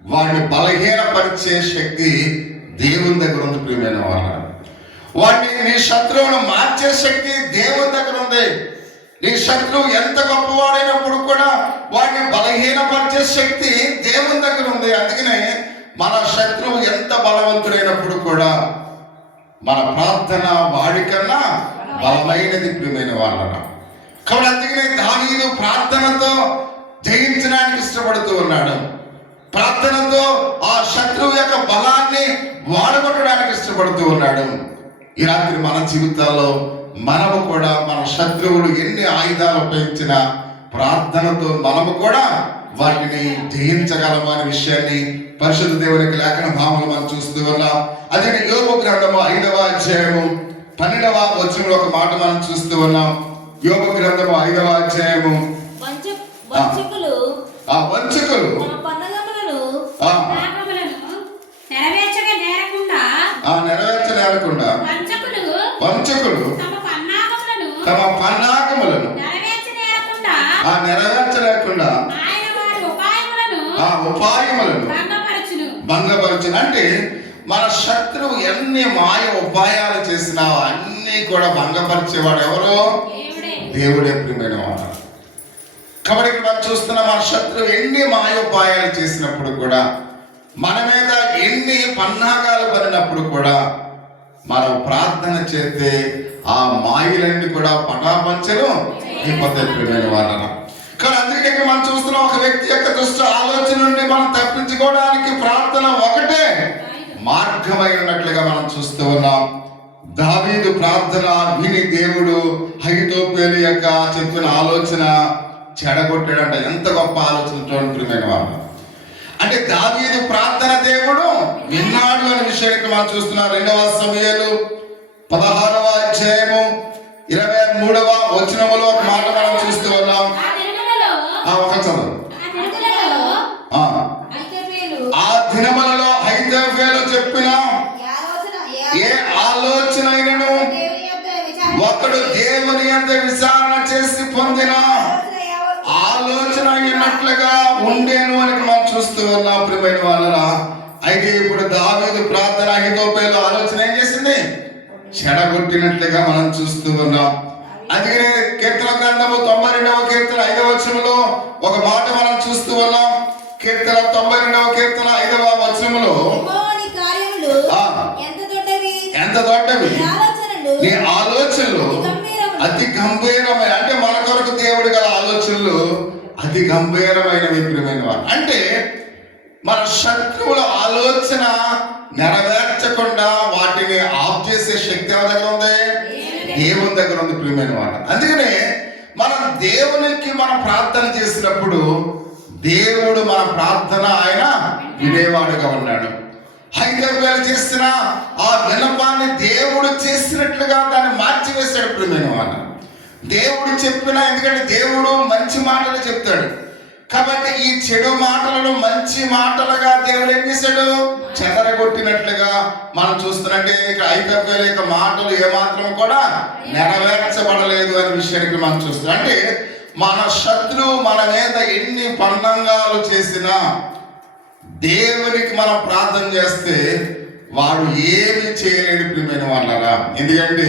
వాడిని బలహీనపరిచే శక్తి దేవుని దగ్గర ఉంది ప్రియమైన వాళ్ళ. వాడిని, నీ శత్రువును మార్చే శక్తి దేవుని దగ్గర ఉంది. నీ శత్రువు ఎంత గొప్పవాడైనప్పుడు కూడా వాడిని బలహీనపరిచే శక్తి దేవుని దగ్గర ఉంది. అందుకనే మన శత్రువు ఎంత బలవంతుడైనప్పుడు కూడా మన ప్రార్థన వాడికన్నా బలమైనది ప్రియమైన వాళ్ళ. కాబట్టి అందుకనే దావీదు ప్రార్థనతో జయించడానికి ఇష్టపడుతూ ఉన్నాడు. ప్రార్థనతో ఆ శత్రువు యొక్క బలాన్ని వాడగొట్టడానికి ఇష్టపడుతూ ఉన్నాడు. ఈ రాత్రి మన జీవితాల్లో మనము కూడా మన శత్రువులు ఎన్ని ఆయుధాలు ఉపయోగించిన ప్రార్థనతో మనము కూడా వాటిని జయించగలము అనే విషయాన్ని పరిశుద్ధ దేవునికి లేఖన భావనలు మనం చూస్తూ ఉన్నాం. అదే యోబు గ్రంథము 5వ అధ్యాయము 12వ వచనంలో ఒక మాట మనం చూస్తూ ఉన్నాం. యోబు గ్రంథము 5వ అధ్యాయము వంచకులు నెరవేర్చనేరకుండా వంచకులు తమ పన్నాగములను నెరవేర్చలేకుండా ఉపాయములను భంగపరచును. అంటే మన శత్రువు ఎన్ని మాయ ఉపాయాలు చేసినా అన్ని కూడా భంగపరిచేవాడు ఎవరు? దేవుడే ప్రియమైన వాడు. కాబట్టి ఇక్కడ మనం చూస్తున్న మన శత్రువు ఎన్ని మాయ ఉపాయాలు చేసినప్పుడు కూడా, మన మీద ఎన్ని పన్నాగాలు పడినప్పుడు కూడా మనం ప్రార్థన చేస్తే ఆ మాయలన్నీ కూడా పటాపంచలు అయిపోతాయి ప్రియమైన వాళ్ళ. కానీ అందుకే మనం చూస్తున్నాం, ఒక వ్యక్తి యొక్క దుష్ట ఆలోచన నుండి మనం తప్పించుకోవడానికి ప్రార్థన ఒకటే మార్గమై ఉన్నట్లుగా మనం చూస్తూ ఉన్నాం. దావీదు ప్రార్థన విని దేవుడు అహీతోపెలు యొక్క చెప్పిన ఆలోచన చెడగొట్టాడంట. ఎంత గొప్ప ఆలోచన చూడండి ప్రియమైన వాళ్ళు. అంటే దావీదు ప్రార్థన దేవుడు విన్నాడు అనే విషయానికి మనం చూస్తున్నాం. 2వ సమూయేలు 16వ అధ్యాయము 23వ వచనములో ఒక మాట మనం చూస్తూ ఉన్నాం. ఒక చదువు. ఆ దినములలో అహీతోపెలు చెప్పిన ఏ ఆలోచన అయినను ఒకడు దేవుని యొద్ద విచారణ చేసి పొందిన ఆలోచన అయినట్లుగా ఉండేను అని మనం చూస్తూ ఉన్నాం ప్రియమైన వాళ్ళరా. అయితే ఇప్పుడు దావీదు ప్రార్థన అహీతోపెలు ఆలోచన ఏం చేసింది? చెడగొట్టినట్లుగా మనం చూస్తూ ఉన్నాం. అందుకనే కీర్తన గ్రంథము 92వ కీర్తన 5వ వచనంలో ఒక మాట మనం చూస్తూ ఉన్నాం. కీర్తన 92వ కీర్తన 5వ వచనంలో ఎంత దొడ్డవి నీ ఆలోచనలు అతి గంభీరమైన, అంటే మన కొరకు దేవుడు గల ఆలోచనలు అతి గంభీరమైనవి ప్రియమైన వారు. అంటే మన శత్రువుల ఆలోచన నెరవేర్చకుండా వాటిని ఆఫ్ చేసే శక్తి ఎవరి దగ్గర ఉంది? దేవుని దగ్గర ఉంది ప్రియమైన వారు. అందుకనే మనం దేవునికి మనం ప్రార్థన చేసినప్పుడు దేవుడు మన ప్రార్థన ఆయన వినేవాడుగా ఉన్నాడు. అహీతోపెలు చేసిన ఆ విన్నపాన్ని దేవుడు చేసినట్లుగా దాన్ని మార్చివేశాడు ప్రియమైన వాళ్ళు. దేవుడు చెప్పిన, ఎందుకంటే దేవుడు మంచి మాటలు చెప్తాడు కాబట్టి ఈ చెడు మాటలను మంచి మాటలుగా దేవుడు ఏం చేశాడు? చెదరగొట్టినట్లుగా మనం చూస్తున్నట్టే ఇక్కడ అహీతోపెలు యొక్క మాటలు ఏమాత్రం కూడా నెరవేర్చబడలేదు అనే విషయానికి మనం చూస్తున్నాం. అంటే మన శత్రువు మన మీద ఎన్ని పన్నంగాలు చేసినా దేవునికి మనం ప్రార్థన చేస్తే వాడు ఏమి చేయలేడు ప్రియమైన వాళ్ళరా. ఎందుకంటే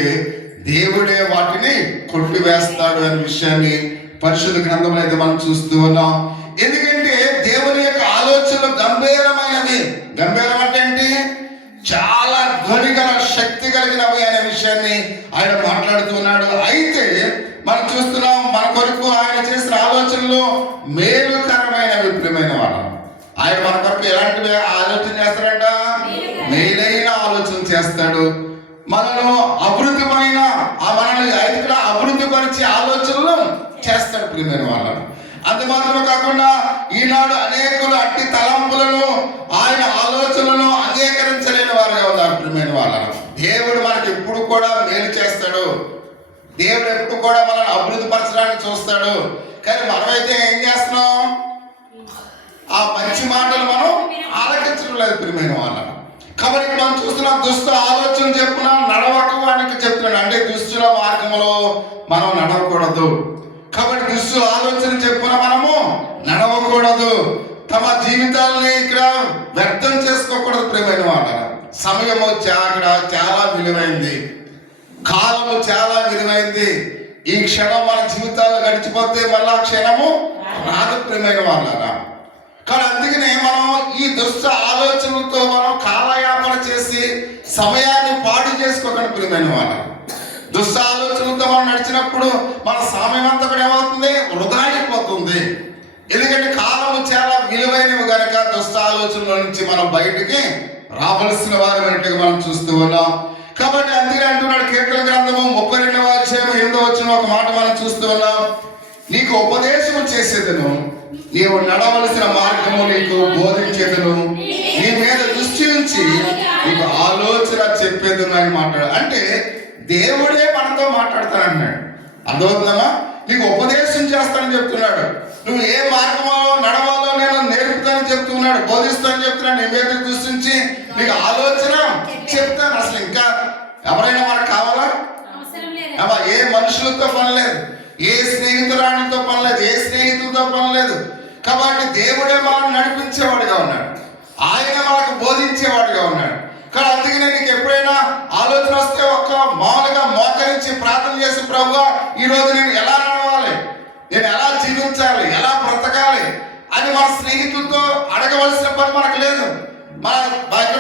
దేవుడే వాటిని కొట్టివేస్తాడు అనే విషయాన్ని పరిశుద్ధ గ్రంథంలో అయితే మనం చూస్తూ ఉన్నాం. ఎందుకంటే దేవుని యొక్క ఆలోచనలు గంభీరమైనవి. గంభీరం అంటే ఏంటి? చాలా ధ్వని గల శక్తి కలిగినవి అనే విషయాన్ని ఆయన మాట్లాడుతూ ఉన్నాడు. అయితే మనం చూస్తున్నాం, మన కొరకు ఆయన చేసిన ఆలోచనలు మేలుకరమైనవి ప్రియమైన వాళ్ళం. ఆయన మన కొరకు ఎలాంటి ఆలోచన చేస్తాడంట? మేలైన ఆలోచన చేస్తాడు. మనను అభివృద్ధిమైన మనల్ని అభివృద్ధి పరిచే ఆలోచనలు చేస్తాడు ప్రియమైన వాళ్ళను. అంత మాత్రమే కాకుండా ఈనాడు అనేకులు అట్టి తలంపులను ఆయన ఆలోచనలను అంగీకరించలేని వారుగా ఉన్నారు ప్రియమైన వాళ్ళను. దేవుడు మనకి ఎప్పుడు కూడా మేలు చేస్తాడు. దేవుడు ఎప్పుడు కూడా మనల్ని అభివృద్ధి పరచడానికి చూస్తాడు. కానీ మనమైతే ఏం చేస్తున్నాం? ఆ మంచి మాటలు మనం ఆలకించడం లేదు ప్రియమైన వాళ్ళ. కాబట్టి మనం చూస్తున్నాం, దుష్ట ఆలోచన చెప్పున నడవడానికి చెప్తున్నాడు. అంటే దుష్టుల మార్గంలో మనం నడవకూడదు. కాబట్టి దుష్టుల ఆలోచన చెప్పున మనము నడవకూడదు. తమ జీవితాలని ఇక్కడ వ్యర్థం చేసుకోకూడదు ప్రియమైన వాళ్ళ. సమయము చాలా విలువైంది, కాలము చాలా విలువైంది. ఈ క్షణం మన జీవితాలు గడిచిపోతే మళ్ళా క్షణము రాదు ప్రియమైన వాళ్ళ. కానీ అందుకనే మనం ఈ దుష్ట ఆలోచనలతో మనం కాలయాపన చేసి సమయాన్ని పాడు చేసుకోకండి ప్రియమైన వాళ్ళ. దుష్ట ఆలోచనలతో మనం నడిచినప్పుడు మన సమయం అంతా కూడా ఏమవుతుంది? వృధా అయిపోతుంది. ఎందుకంటే కాలము చాలా విలువైనవి కనుక దుష్ట ఆలోచనల నుంచి మనం బయటికి రావలసిన వారి వెంటనే మనం చూస్తూ ఉన్నాం. కాబట్టి అందుకే అంటున్నాడు కీర్తన గ్రంథము 32వ అధ్యాయం 8వ వచనం ఒక మాట మనం చూస్తూ ఉన్నాం. నీకు ఉపదేశం చేసేదను, నీవు నడవలసిన మార్గము నీకు బోధించేదను, నీ మీద దృష్టి ఉంచి నీకు ఆలోచన చెప్పేదను అని మాట్లాడు. అంటే దేవుడే మనతో మాట్లాడతానన్నాడు. అర్థమవుతుందమ్మా? నీకు ఉపదేశం చేస్తానని చెప్తున్నాడు. నువ్వు ఏ మార్గంలో నడవాలో నేను నేర్పుతానని చెప్తున్నాడు, బోధిస్తానని చెప్తున్నాడు. నీ మీద దృష్టించి నీకు ఆలోచన చెప్తాను. అసలు ఇంకా ఎవరైనా మనకు కావాలా? ఏ మనుషులతో పని లేదు, ఏ స్నేహితురాణితో పని లేదు, ఏ స్నేహితులతో పని లేదు. కాబట్టి దేవుడే మనం నడిపించేవాడుగా ఉన్నాడు, ఆయన మనకు బోధించేవాడుగా ఉన్నాడు. కానీ అందుకనే నీకు ఎప్పుడైనా ఆలోచన వస్తే ఒక్క మామూలుగా మోకరించి ప్రార్థన చేసి, ప్రభువా ఈరోజు నేను ఎలా నడవాలి, నేను ఎలా జీవించాలి, ఎలా బ్రతకాలి అని మన స్నేహితులతో అడగవలసిన పని మనకు లేదు.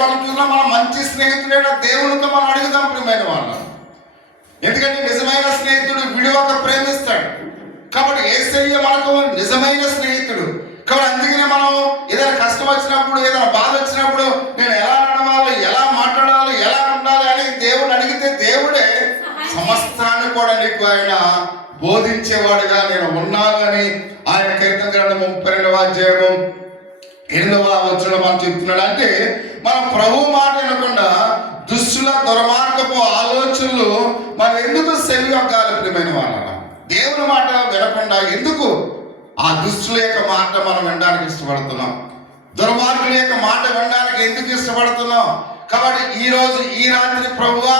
మనం చూసినా మన మంచి స్నేహితుడైన దేవునితో మనం అడుగుదాం ప్రియమైన వాళ్ళం. ఎందుకంటే నిజమైన స్నేహితుడు విడివక ప్రేమిస్తాడు. కాబట్టి యేసయ్య మనకు నిజమైన స్నేహితుడు. కాబట్టి అందుకనే మనం ఏదైనా కష్టం వచ్చినప్పుడు, ఏదైనా బాధ వచ్చినప్పుడు నేను ఎలా నడవాలి, ఎలా మాట్లాడాలి, ఎలా ఉండాలి అని దేవుడు అడిగితే దేవుడే సమస్తాన్ని కూడా నీకు ఆయన బోధించేవాడుగా నేను ఉన్నాను అని ఆయన కీర్తన గ్రంథం 32వ అధ్యాయం 8వ వచనంలో మనం చెప్తున్నాడు. అంటే మనం ప్రభు మాట వినకుండా దుష్టుల దుర్మార్గపు ఆలోచనలు మనం ఎందుకు సెవియొగ్గాలి ప్రియమైన వాళ్ళ? దేవుని మాట వినకుండా ఎందుకు ఆ దుష్టుల యొక్క మాట మనం వినడానికి ఇష్టపడుతున్నాం? దుర్మార్గుల యొక్క మాట వినడానికి ఎందుకు ఇష్టపడుతున్నాం? కాబట్టి ఈ రోజు ఈ రాత్రి ప్రభువా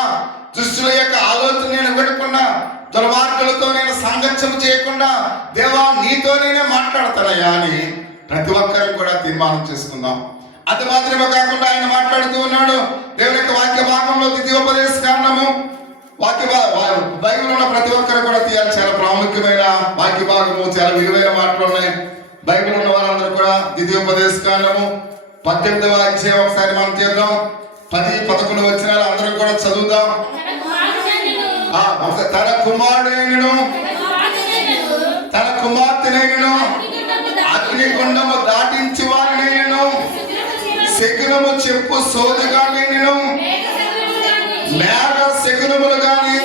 దుష్టుల యొక్క ఆలోచన నేను వినకుండా, దుర్మార్గులతో నేను సాంగత్యం చేయకుండా దేవా నీతో నేనే మాట్లాడతానయ్యా అని ప్రతి ఒక్కరు కూడా తీర్మానం చేసుకుందాం. అది మాత్రమే కాకుండా ఆయన మాట్లాడుతూ ఉన్నాడు దేవుని యొక్క వాక్య భాగంలో ద్వితీయోపదేశ కాండము బైబిల్ ఉన్న ప్రతి ఒక్కరు కూడా తీయాలి. చాలా ప్రాముఖ్యమైన వాక్య భాగము, చాలా విలువైన మాటలు ఉన్నాయి. బైబిల్ ఉన్న వాళ్ళందరూ కూడా ద్వితీయోపదేశ కాండము 18వ అధ్యాయం ఒకసారి మనం చేద్దాం. 10-11 వచనాలు అందరం కూడా చదువుదాం. తన కుమారుడైనను తన కుమార్తెనైనను అగ్నిగుండము దాటించి వారినైనను శకునము చెప్పు సోదగా నేను మేఘ శకునములు గాని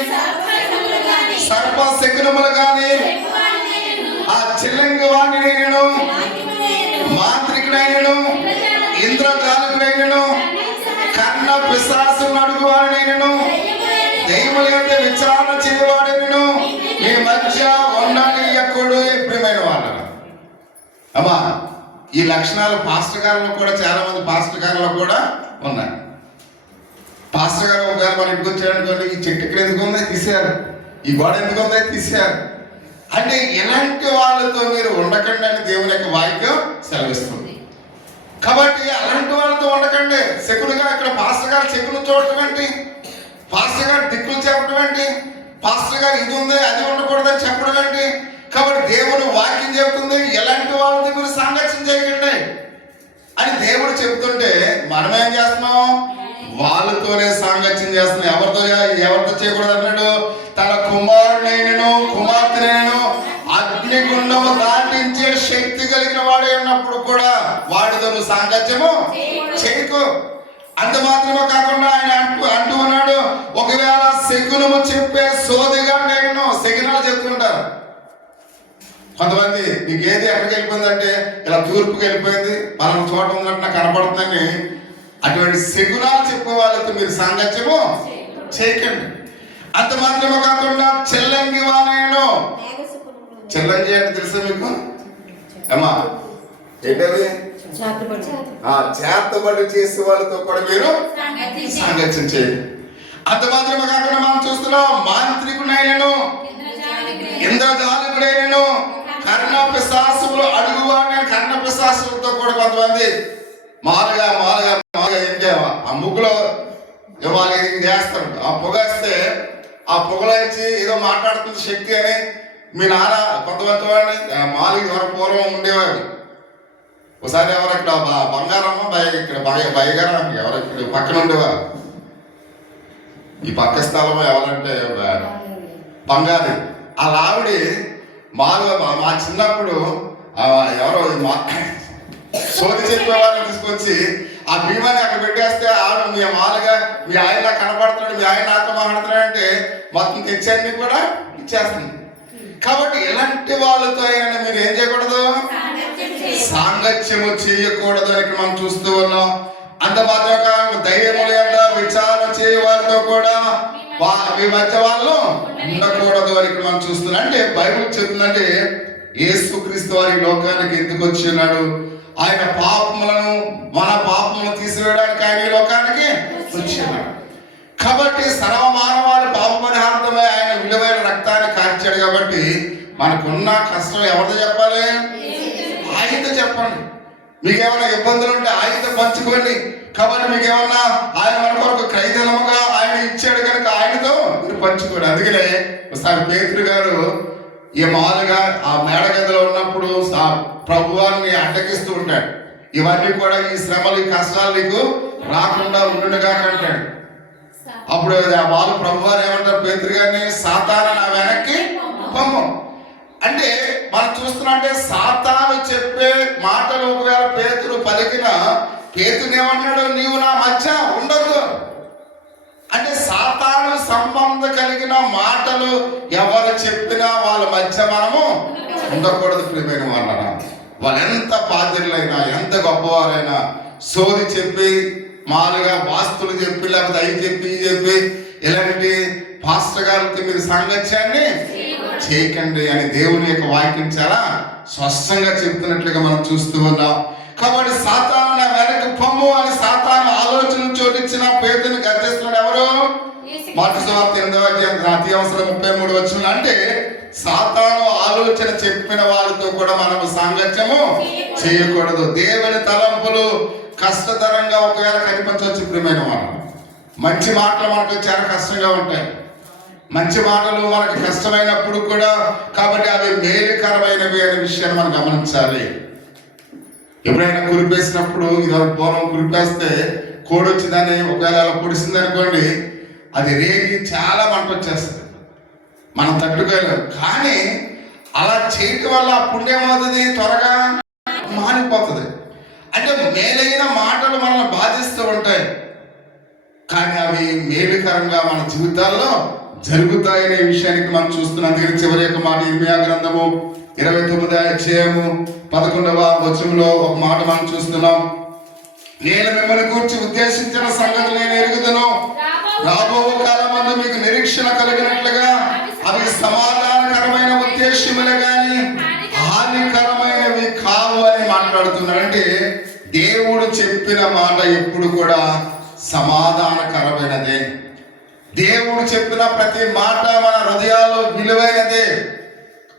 సర్ప శకునములు గాని ఆ చిల్లంగి వాణి నేను మాంత్రికుడైనను ఇంద్రజాలకుడైనను కన్న పిశాసు నడుగు వాడినైనను దైవముల యొక్క విచారణ చేయవాడైనను మీ మధ్య ఉండనియకుడు. ప్రియమైన వాళ్ళ అమ్మా, ఈ లక్షణాలు పాస్టర్ గారిలో కూడా, చాలా మంది పాస్టర్ గారిలో కూడా ఉన్నాయి. పాస్టర్ గారు ఒకవేళ మన ఇంటికి వచ్చారనుకోండి, ఈ చెట్టు ఇక్కడ ఎందుకు ఉందో తీశారు, ఈ గోడ ఎందుకు ఉందో తీశారు అంటే ఇలాంటి వాళ్ళతో మీరు ఉండకండి అని దేవుని యొక్క వాక్యం సెలవిస్తుంది. కాబట్టి అలాంటి వాళ్ళతో ఉండకండి. శకునుగా ఇక్కడ పాస్టర్ గారు శకును చూడటం ఏంటి, పాస్టర్ గారు దిక్కులు చెప్పడం ఏంటి, పాస్టర్ గారు ఇది ఉంది అది ఉండకూడదని చెప్పడం ఏంటి? కాబట్టి దేవుడు వాక్యం చెబుతుంది ఎలాంటి వాళ్ళతో మీరు సాంగత్యం చేయకండి అని దేవుడు చెబుతుంటే మనం ఏం చేస్తున్నాం? వాళ్ళతోనే సాంగత్యం చేస్తున్నాం. ఎవరితో చేయకూడదు అన్నాడు? తన కుమారుడైనను కుమార్తెనైనను అగ్నిగుండము దాటించే శక్తి కలిగిన వాడే ఉన్నప్పుడు కూడా వాడితో నువ్వు సాంగత్యము చేయకు. అంత మాత్రమే కాకుండా ఆయన అంటూ ఉన్నాడు, ఒకవేళ శకునము చెప్పే సోదిగా నేను శకునాలు చెప్తుంటారు. కొంతమంది నీకు ఏది ఎక్కడికి వెళ్ళిపోయిందంటే ఇలా తూర్పుకి వెళ్ళిపోయింది, పలానా చోట ఉన్నట్టు నాకు కనపడుతుందని అటువంటి శకునాలు చెప్పే వాళ్ళతో మీరు సాంగత్యము చేయకండి. అంత మాత్రమే కాకుండా చెల్లంగి వానేను. చెల్లంగి అంటే తెలుసా మీకు అమ్మా? ఏంటవి? చేతబడి చేసే వాళ్ళతో కూడా మీరు సాంగత్యం చేయండి. అంత మాత్రమే కాకుండా మనం చూస్తున్నాం మాంత్రికుడైనను, ఇంద్రజాలికుడైనను, కర్ణ పిశాసులు అడుగువాడిని. కర్ణ పిశాసులతో కూడా కొంతమంది మాలుగా ఏంటి ఆ ముగ్గులో వాళ్ళు చేస్తారు. ఆ పొగేస్తే ఆ పొగలో ఇచ్చి ఏదో మాట్లాడుతుంది శక్తి అని మీ నాన్న కొంతమంది వాడిని మాలికి ఎవరు పూర్వం ఉండేవాడు. ఒకసారి ఎవరు ఇక్కడ బంగారమ్మ ఇక్కడ బయగారు ఎవరు ఇక్కడ పక్కన ఉండేవారు. ఈ పక్క స్థలం ఎవరంటే బంగారు. ఆ ఆవిడ మా చిన్నప్పుడు ఎవరో సోది చెప్పేవాళ్ళని తీసుకొచ్చి ఆ భీమాన్ని అక్కడ పెట్టేస్తే ఆవిడ మీ మాలుగా మీ ఆయన కనపడుతున్నాడు, మీ ఆయన నాతో మాట్లాడుతున్నాడంటే మొత్తం తెచ్చాన్ని కూడా ఇచ్చేస్తుంది. కాబట్టి ఎలాంటి వాళ్ళతో అయినా మీరు ఏం చేయకూడదు? సాంగత్యము చేయకూడదు అని మనం చూస్తూ ఉన్నాం. అంత మాత్రం ధైర్యము లేదా విచారణ చేయ వాళ్ళతో కూడా మీ మధ్య వాళ్ళు ఉండకూడదు అని ఇక్కడ మనం చూస్తున్నాం. అంటే బైబిల్ చెప్తుందంటే యేసుక్రీస్తు వారి లోకానికి ఎందుకు వచ్చి ఉన్నాడు? ఆయన పాపములను మన పాపములను తీసివేయడానికి ఆయన ఈ లోకానికి వచ్చి ఉన్నాడు. కాబట్టి సర్వమానవాళి పాప పరిహార్థమై ఆయన విలువైన రక్తాన్ని కార్చాడు. కాబట్టి మనకున్న కష్టం ఎవరితో చెప్పాలి? ఆయనతో చెప్పండి. మీకేమైనా ఇబ్బందులు ఉంటే ఆయనతో పంచుకోండి. కాబట్టి మీకేమన్నా ఆయన మన కొరకు క్రైదనముగా ఆయన ఇచ్చాడు కనుక ఆయనతో మీరు పంచుకోండి. అందుకనే ఒకసారి పేతురు గారు ఈ మాలుగా ఆ మేడగదిలో ఉన్నప్పుడు ప్రభువాన్ని అడ్డగిస్తూ ఉంటాడు. ఇవన్నీ కూడా ఈ శ్రమలు ఈ కష్టాలు నీకు రాకుండా ఉండుగా అంటాడు. అప్పుడు ఆ వాళ్ళు ప్రభువారు ఏమంటారు పేతురు గారిని? సాతాను నా వెనక్కి పొమ్ము. అంటే మనం చూస్తున్నట్టే సాతాను చెప్పే మాటలు ఒకవేళ పేతురు పలికిన పేతురు ఏమన్నాడు? నీవు నా మధ్య ఉండదు. అంటే సాతాను సంబంధం కలిగిన మాటలు ఎవరు చెప్పినా వాళ్ళ మధ్య మనము ఉండకూడదు. ప్రియమైన వాళ్ళ వాళ్ళు ఎంత బాధ్యులైనా ఎంత గొప్పవారైనా సోది చెప్పి మాలుగా వాస్తులు చెప్పి లేకపోతే అవి చెప్పి ఇలాంటి పాస్టర్ గారికి మీరు సాంగత్యాన్ని చేయకండి అని దేవుని యొక్క వాక్యం చాలా స్పష్టంగా చెప్తున్నట్లుగా మనం చూస్తూ ఉన్నాం. కాబట్టి సాతాను నా వెనక పొమ్ము అని సాతాను ఆలోచన చోటిచ్చిన పేతుని గర్జిస్తున్నాడు ఎవరు? మార్కు సువార్త 8వ అధ్యాయం 33 వచనం. అంటే సాతాను ఆలోచన చెప్పిన వాళ్ళతో కూడా మనం సాంగత్యము చేయకూడదు. దేవుని తలంపులు కష్టతరంగా ఒకవేళ కనిపించవచ్చు. ప్రియమైన వాళ్ళు మంచి మాటలు మనకు చాలా కష్టంగా ఉంటాయి. మంచి మాటలు మనకు కష్టమైనప్పుడు కూడా కాబట్టి అవి మేలుకరమైనవి అనే విషయాన్ని మనం గమనించాలి. ఎప్పుడైనా కురిపేసినప్పుడు ఇది పూర్వం కురిపేస్తే కోడి వచ్చిందని ఒకవేళ అలా పొడిసింది అనుకోండి, అది రేగి చాలా మంట వచ్చేస్తుంది, మనం తట్టుకోలేము. కానీ అలా చేయటం వల్ల ఆ పుణ్యమవుతుంది, త్వరగా మానిపోతుంది. అంటే మేలైన మాటలు మనల్ని బాధిస్తూ ఉంటాయి, కానీ అవి మేలుకరంగా మన జీవితాల్లో జరుగుతాయనే విషయానికి మనం చూస్తున్నాం. అందుకని చివరి యొక్క మాట ఇర్మియా గ్రంథము 29వ అధ్యాయము 11వ వచనంలో ఒక మాట మనం చూస్తున్నాం. నేను మిమ్మల్ని గురించి ఉద్దేశించిన సంగతి నేను ఎరుగుదును, రాబో కాలమందు మీకు నిరీక్షణ కలిగినట్లుగా అవి సమాధానకరమైన ఉద్దేశములే గాని హానికరమైనవి కావు అని మాట్లాడుతున్నాడు. అంటే దేవుడు చెప్పిన మాట ఎప్పుడు కూడా సమాధానకరమైనదే. దేవుడు చెప్పిన ప్రతి మాట మన హృదయాల్లో విలువైనదే.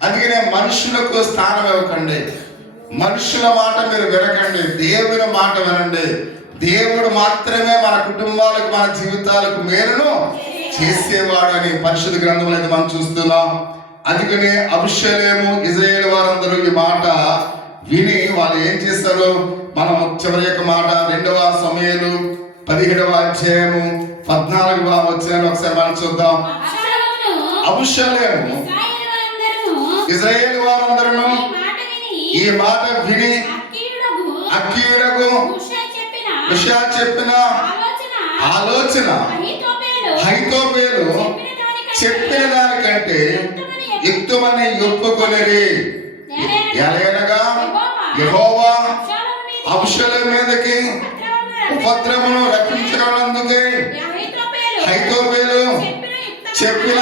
అందుకనే మనుషులకు స్థానం ఇవ్వకండి, మనుషుల మాట మీరు వినకండి, దేవుని మాట వినండి. దేవుడు మాత్రమే మన కుటుంబాలకు మన జీవితాలకు మేలును చేసేవాడు అని పరిశుద్ధ గ్రంథంలో అయితే మనం చూస్తున్నాం. అందుకని అబీషాలోము ఇశ్రాయేలు వారందరూ ఈ మాట విని వాళ్ళు ఏం చేస్తారు? మనం చివరి యొక్క మాట 2వ సమూయేలు 17వ అధ్యాయము 14వ వచనం ఒకసారి మనం చూద్దాం. అబీషాలోము ఇశ్రాయేలు వారందరూ ఈ మాట విని అక్కీయుడగు హుషై చెప్పిన ఆలోచన అహీతోపెలు చెప్పిన దానికంటే యుక్తమని ఒప్పుకొనిరి. ఎలాగనగా యెహోవా అబీషాలోము మీదకి ఉపద్రవమును రప్పించగలందుకే అహీతోపెలు చెప్పిన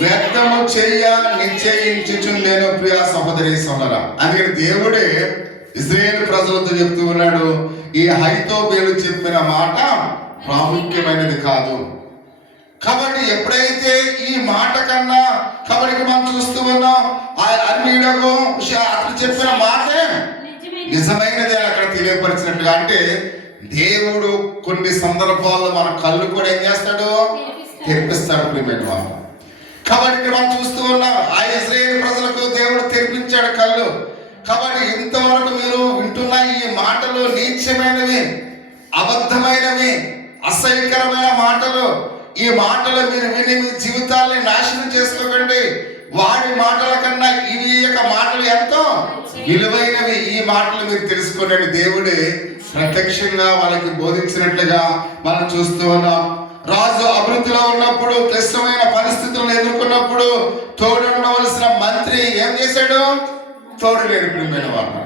వ్యర్థము చెయ్య నిశ్చయించుచుండెను. ప్రియ సహోదరి సోదరా, అందుకని దేవుడే ఇశ్రాయేలు ప్రజలతో చెప్తూ ఉన్నాడు, ఈ అహీతోబేలు చెప్పిన మాట ప్రాముఖ్యమైనది కాదు. కాబట్టి ఎప్పుడైతే ఈ మాట కన్నా కాబట్టి మనం చూస్తూ ఉన్నాం, ఆ అర్మీయుడకు అతను చెప్పిన మాటే నిజమైనది అని అక్కడ తెలియపరిచినట్టుగా. అంటే దేవుడు కొన్ని సందర్భాల్లో మన కళ్ళు కూడా ఏం చేస్తాడు, తెరిపిస్తాడు ప్రియమైన వాళ్ళు. కాబట్టి ఇక్కడ మనం చూస్తూ ఉన్నాం, ఆ ఇశ్రాయేలు ప్రజలకు దేవుడు తెరిపించాడు కళ్ళు. కాబట్టి ఇంతవరకు మీరు వింటున్న ఈ మాటలు నీచమైనవి, అబద్ధమైనవి, అసహ్యకరమైన మాటలు. ఈ మాటలు మీరు విని మీ జీవితాన్ని నాశనం చేసుకోకండి. వాడి మాటల కన్నా ఈ యొక్క మాటలు ఎంతో విలువైనవి. ఈ మాటలు మీరు తెలుసుకోండి. దేవుడే ప్రత్యక్షంగా వాళ్ళకి బోధించినట్లుగా మనం చూస్తూ ఉన్నాం. రాజు అభివృద్ధిలో ఉన్నప్పుడు, క్లిష్టమైన పరిస్థితులను ఎదుర్కొన్నప్పుడు తోడు ఉండవలసిన మంత్రి ఏం చేశాడు, తోడు లేని ప్రియమైన వాళ్ళు.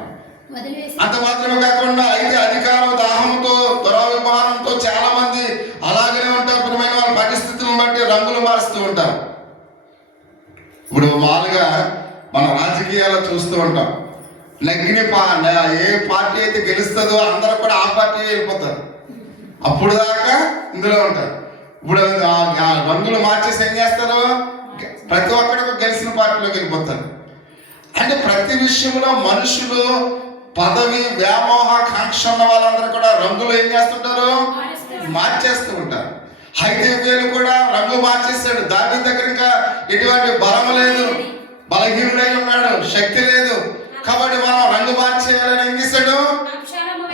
అంత మాత్రమే కాకుండా అయితే అధికారం దాహంతో దురాభిమానంతో చాలా మంది అలాగనే ఉంటారు ప్రియమైన వాళ్ళ. పరిస్థితులను బట్టి రంగులు మారుస్తూ ఉంటారు. ఇప్పుడు మామూలుగా మన రాజకీయాల్లో చూస్తూ ఉంటాం, నగ్గిన ఏ పార్టీ అయితే గెలుస్తుందో అందరూ కూడా ఆ పార్టీ వెళ్ళిపోతారు. అప్పుడు దాకా ఇందులో ఉంటారు. ఇప్పుడు రంగులు మార్చేసి ఏం చేస్తారు, ప్రతి ఒక్కరికి గెలిచిన పార్టీలోకి వెళ్ళిపోతారు. అంటే ప్రతి విషయంలో మనుషులు పదవి వ్యామోహ కాంక్ష ఉన్న వాళ్ళందరూ కూడా రంగులు ఏం చేస్తుంటారు, మార్చేస్తూ ఉంటారు. అహీతోబేలు కూడా రంగు మార్చేస్తాడు. దావీదు దగ్గర ఇంకా ఎటువంటి బలం లేదు, బలహీనుడై ఉన్నాడు, శక్తి లేదు. కాబట్టి మనం రంగు మార్చేయాలని ఏం చేశాడు,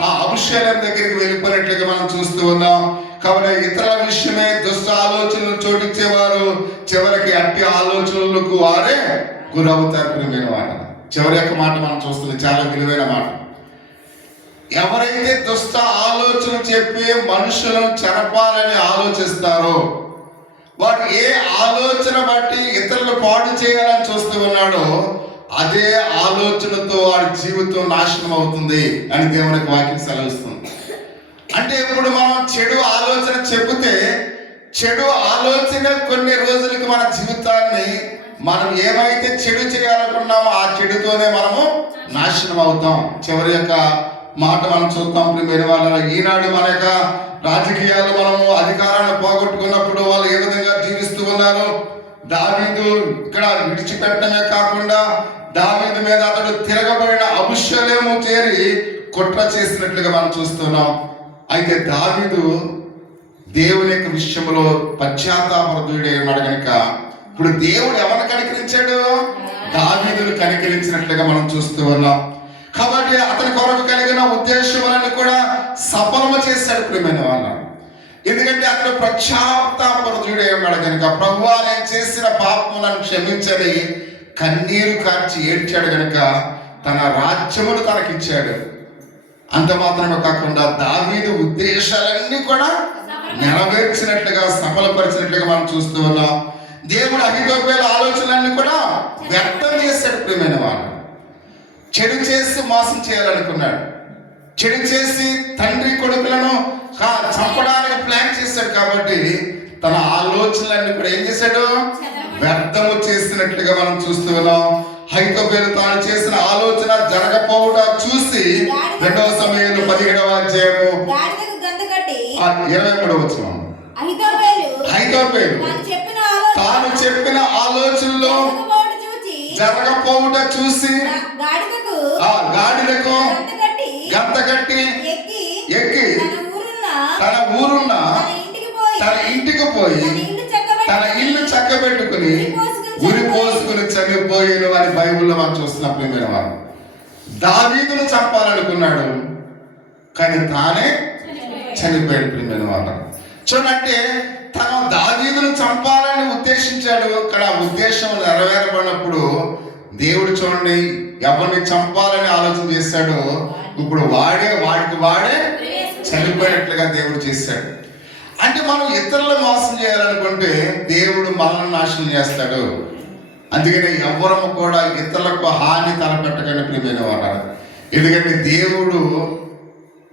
ఆ అబషాలోము దగ్గరికి వెళ్ళిపోయినట్లుగా మనం చూస్తూ ఉన్నాం. కాబట్టి ఇతర విషయమే దుష్ట ఆలోచనలు చోటిచ్చేవారు చివరికి అట్టి ఆలోచనలకు వారే గురవుతారు ప్రియమైన మాట. చివరి యొక్క మాట మనం చూస్తుంది, చాలా విలువైన మాట. ఎవరైతే దుష్ట ఆలోచన చెప్పి మనుషులను చెరపాలని ఆలోచిస్తారో, వాడు ఏ ఆలోచన బట్టి ఇతరులు పాడు చేయాలని చూస్తూ ఉన్నాడో అదే ఆలోచనతో వాడి జీవితం నాశనం అవుతుంది అని దేవునికి వాక్యం సెలవిస్తుంది. అంటే ఇప్పుడు మనం చెడు ఆలోచన చెబితే, చెడు ఆలోచన కొన్ని రోజులకి మన జీవితాన్ని మనం ఏమైతే చెడు చేయాలనుకున్నామో ఆ చెడుతోనే మనము నాశనం అవుతాం. చివరి యొక్క మాట మనం చూద్దాం ప్రియమైన వాళ్ళ. ఈనాడు మన యొక్క రాజకీయాలు మనము అధికారాన్ని పోగొట్టుకున్నప్పుడు వాళ్ళు ఏ విధంగా జీవిస్తూ ఉన్నారు. దావీదు ఇక్కడ విడిచిపెట్టడమే కాకుండా దావీదు మీద అతడు తిరగబడిన అబషాలోము చేరి కుట్ర చేసినట్లుగా మనం చూస్తున్నాం. అయితే దావీదు దేవుని యొక్క విషయంలో పశ్చాత్తాపరుడై ఉన్నాడు కనుక ఇప్పుడు దేవుడు ఎవరిని కనికరించాడు, దావీదును కనికరించినట్లుగా మనం చూస్తూ ఉన్నాం. కాబట్టి అతని కొరకు కలిగిన ఉద్దేశాలను కూడా సఫలము చేశాడు ప్రియమైన వాళ్ళ. ఎందుకంటే అతడు పశ్చాత్తాపరుడై ఉన్నాడు కనుక ప్రభువా నేను చేసిన పాపములను క్షమించని కన్నీరు కార్చి ఏడ్చాడు కనుక తన రాజ్యమును తనకిచ్చాడు. అంత మాత్రమే కాకుండా దావీదు ఉద్దేశాలన్నీ కూడా నెరవేర్చినట్లుగా సఫలపరిచినట్లుగా మనం చూస్తూ ఉన్నాం. దేవుడు అహీతోబేలు ఆలోచనలన్నీ కూడా వ్యక్తం చేశాడు ప్రియమైన వాళ్ళు. చెడు చేసి మోసం చేయాలనుకున్నాడు, చెడు చేసి తండ్రి కొడుకులను చంపడానికి ప్లాన్ చేశాడు. కాబట్టి తన ఆలోచనలన్నీ కూడా ఏం చేశాడు, వ్యర్థము చేసినట్లుగా మనం చూస్తూ ఉన్నాం. అహీతోబేలు తాను చేసిన ఆలోచన జరగకపోవడం చూసి 2వ సమూయేలు 17వ అధ్యాయము 23వ వచనం, అహీతోబేలు తాను చెప్పిన ఆలోచనలో జరగకపోవుట చూసి ఆ గాడిదకు గంత కట్టి ఎక్కి తన ఊరున్న తన ఇంటికి పోయి తన ఇల్లు చక్కబెట్టుకుని ఉరి పోసుకుని చనిపోయేను అని బైబిల్లో మనం చూస్తున్నాం ప్రియమైన వారు. దావీదును చంపాలనుకున్నాడు కానీ తానే చనిపోయాడు ప్రియమైన వారు. చూడంటే తను దావీదును చంపాలని ఉద్దేశించాడు, కానీ ఆ ఉద్దేశం నెరవేరబడినప్పుడు దేవుడు చూడండి ఎవరిని చంపాలని ఆలోచన చేశాడో ఇప్పుడు వాడికి వాడే చనిపోయినట్లుగా దేవుడు చేశాడు. అంటే మనం ఇతరులను మోసం చేయాలనుకుంటే దేవుడు మనల్ని నాశనం చేస్తాడు. అందుకని ఎవ్వరము కూడా ఇతరులకు హాని తలపెట్టగానే ప్రియమైన వారు. ఎందుకంటే దేవుడు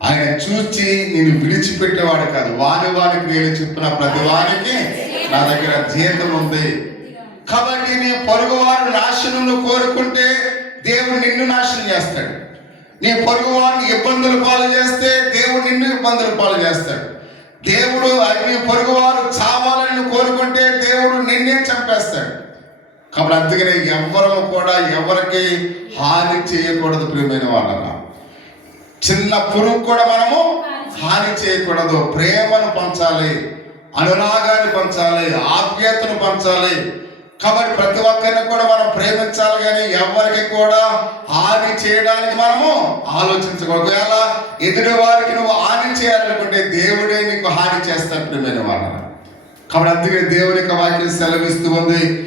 ఆయన చూచి నేను విడిచిపెట్టేవాడు కాదు, వాని క్రియలు చెప్పిన ప్రతి వానికి నా దగ్గర జీతం ఉంది. కాబట్టి నీ పొరుగువారు నాశనం కోరుకుంటే దేవుడు నిన్ను నాశనం చేస్తాడు. నీ పొరుగువారిని ఇబ్బందులు పాలు చేస్తే దేవుడు నిన్ను ఇబ్బందులు పాలు చేస్తాడు. దేవుడు నీ పొరుగువారు చావాలని కోరుకుంటే దేవుడు నిన్నే చంపేస్తాడు. కాబట్టి అందుకనే ఎవ్వరూ కూడా ఎవరికి హాని చేయకూడదు. ప్రియమైన వాళ్ళ చిన్న పురుగు కూడా మనము హాని చేయకూడదు. ప్రేమను పంచాలి, అనురాగాన్ని పంచాలి, ఆప్యాయతను పంచాలి. కాబట్టి ప్రతి ఒక్కరిని కూడా మనం ప్రేమించాలి, కానీ ఎవరికి కూడా హాని చేయడానికి మనము ఆలోచించకూడదు. ఒకవేళ ఎదుటి వారికి నువ్వు హాని చేయాలనుకుంటే దేవుడే నీకు హాని చేస్తాడు. ప్రియమైన వాళ్ళ కాబట్టి అందుకే దేవుని యొక్క వాక్యం సెలవిస్తూ ఉంది.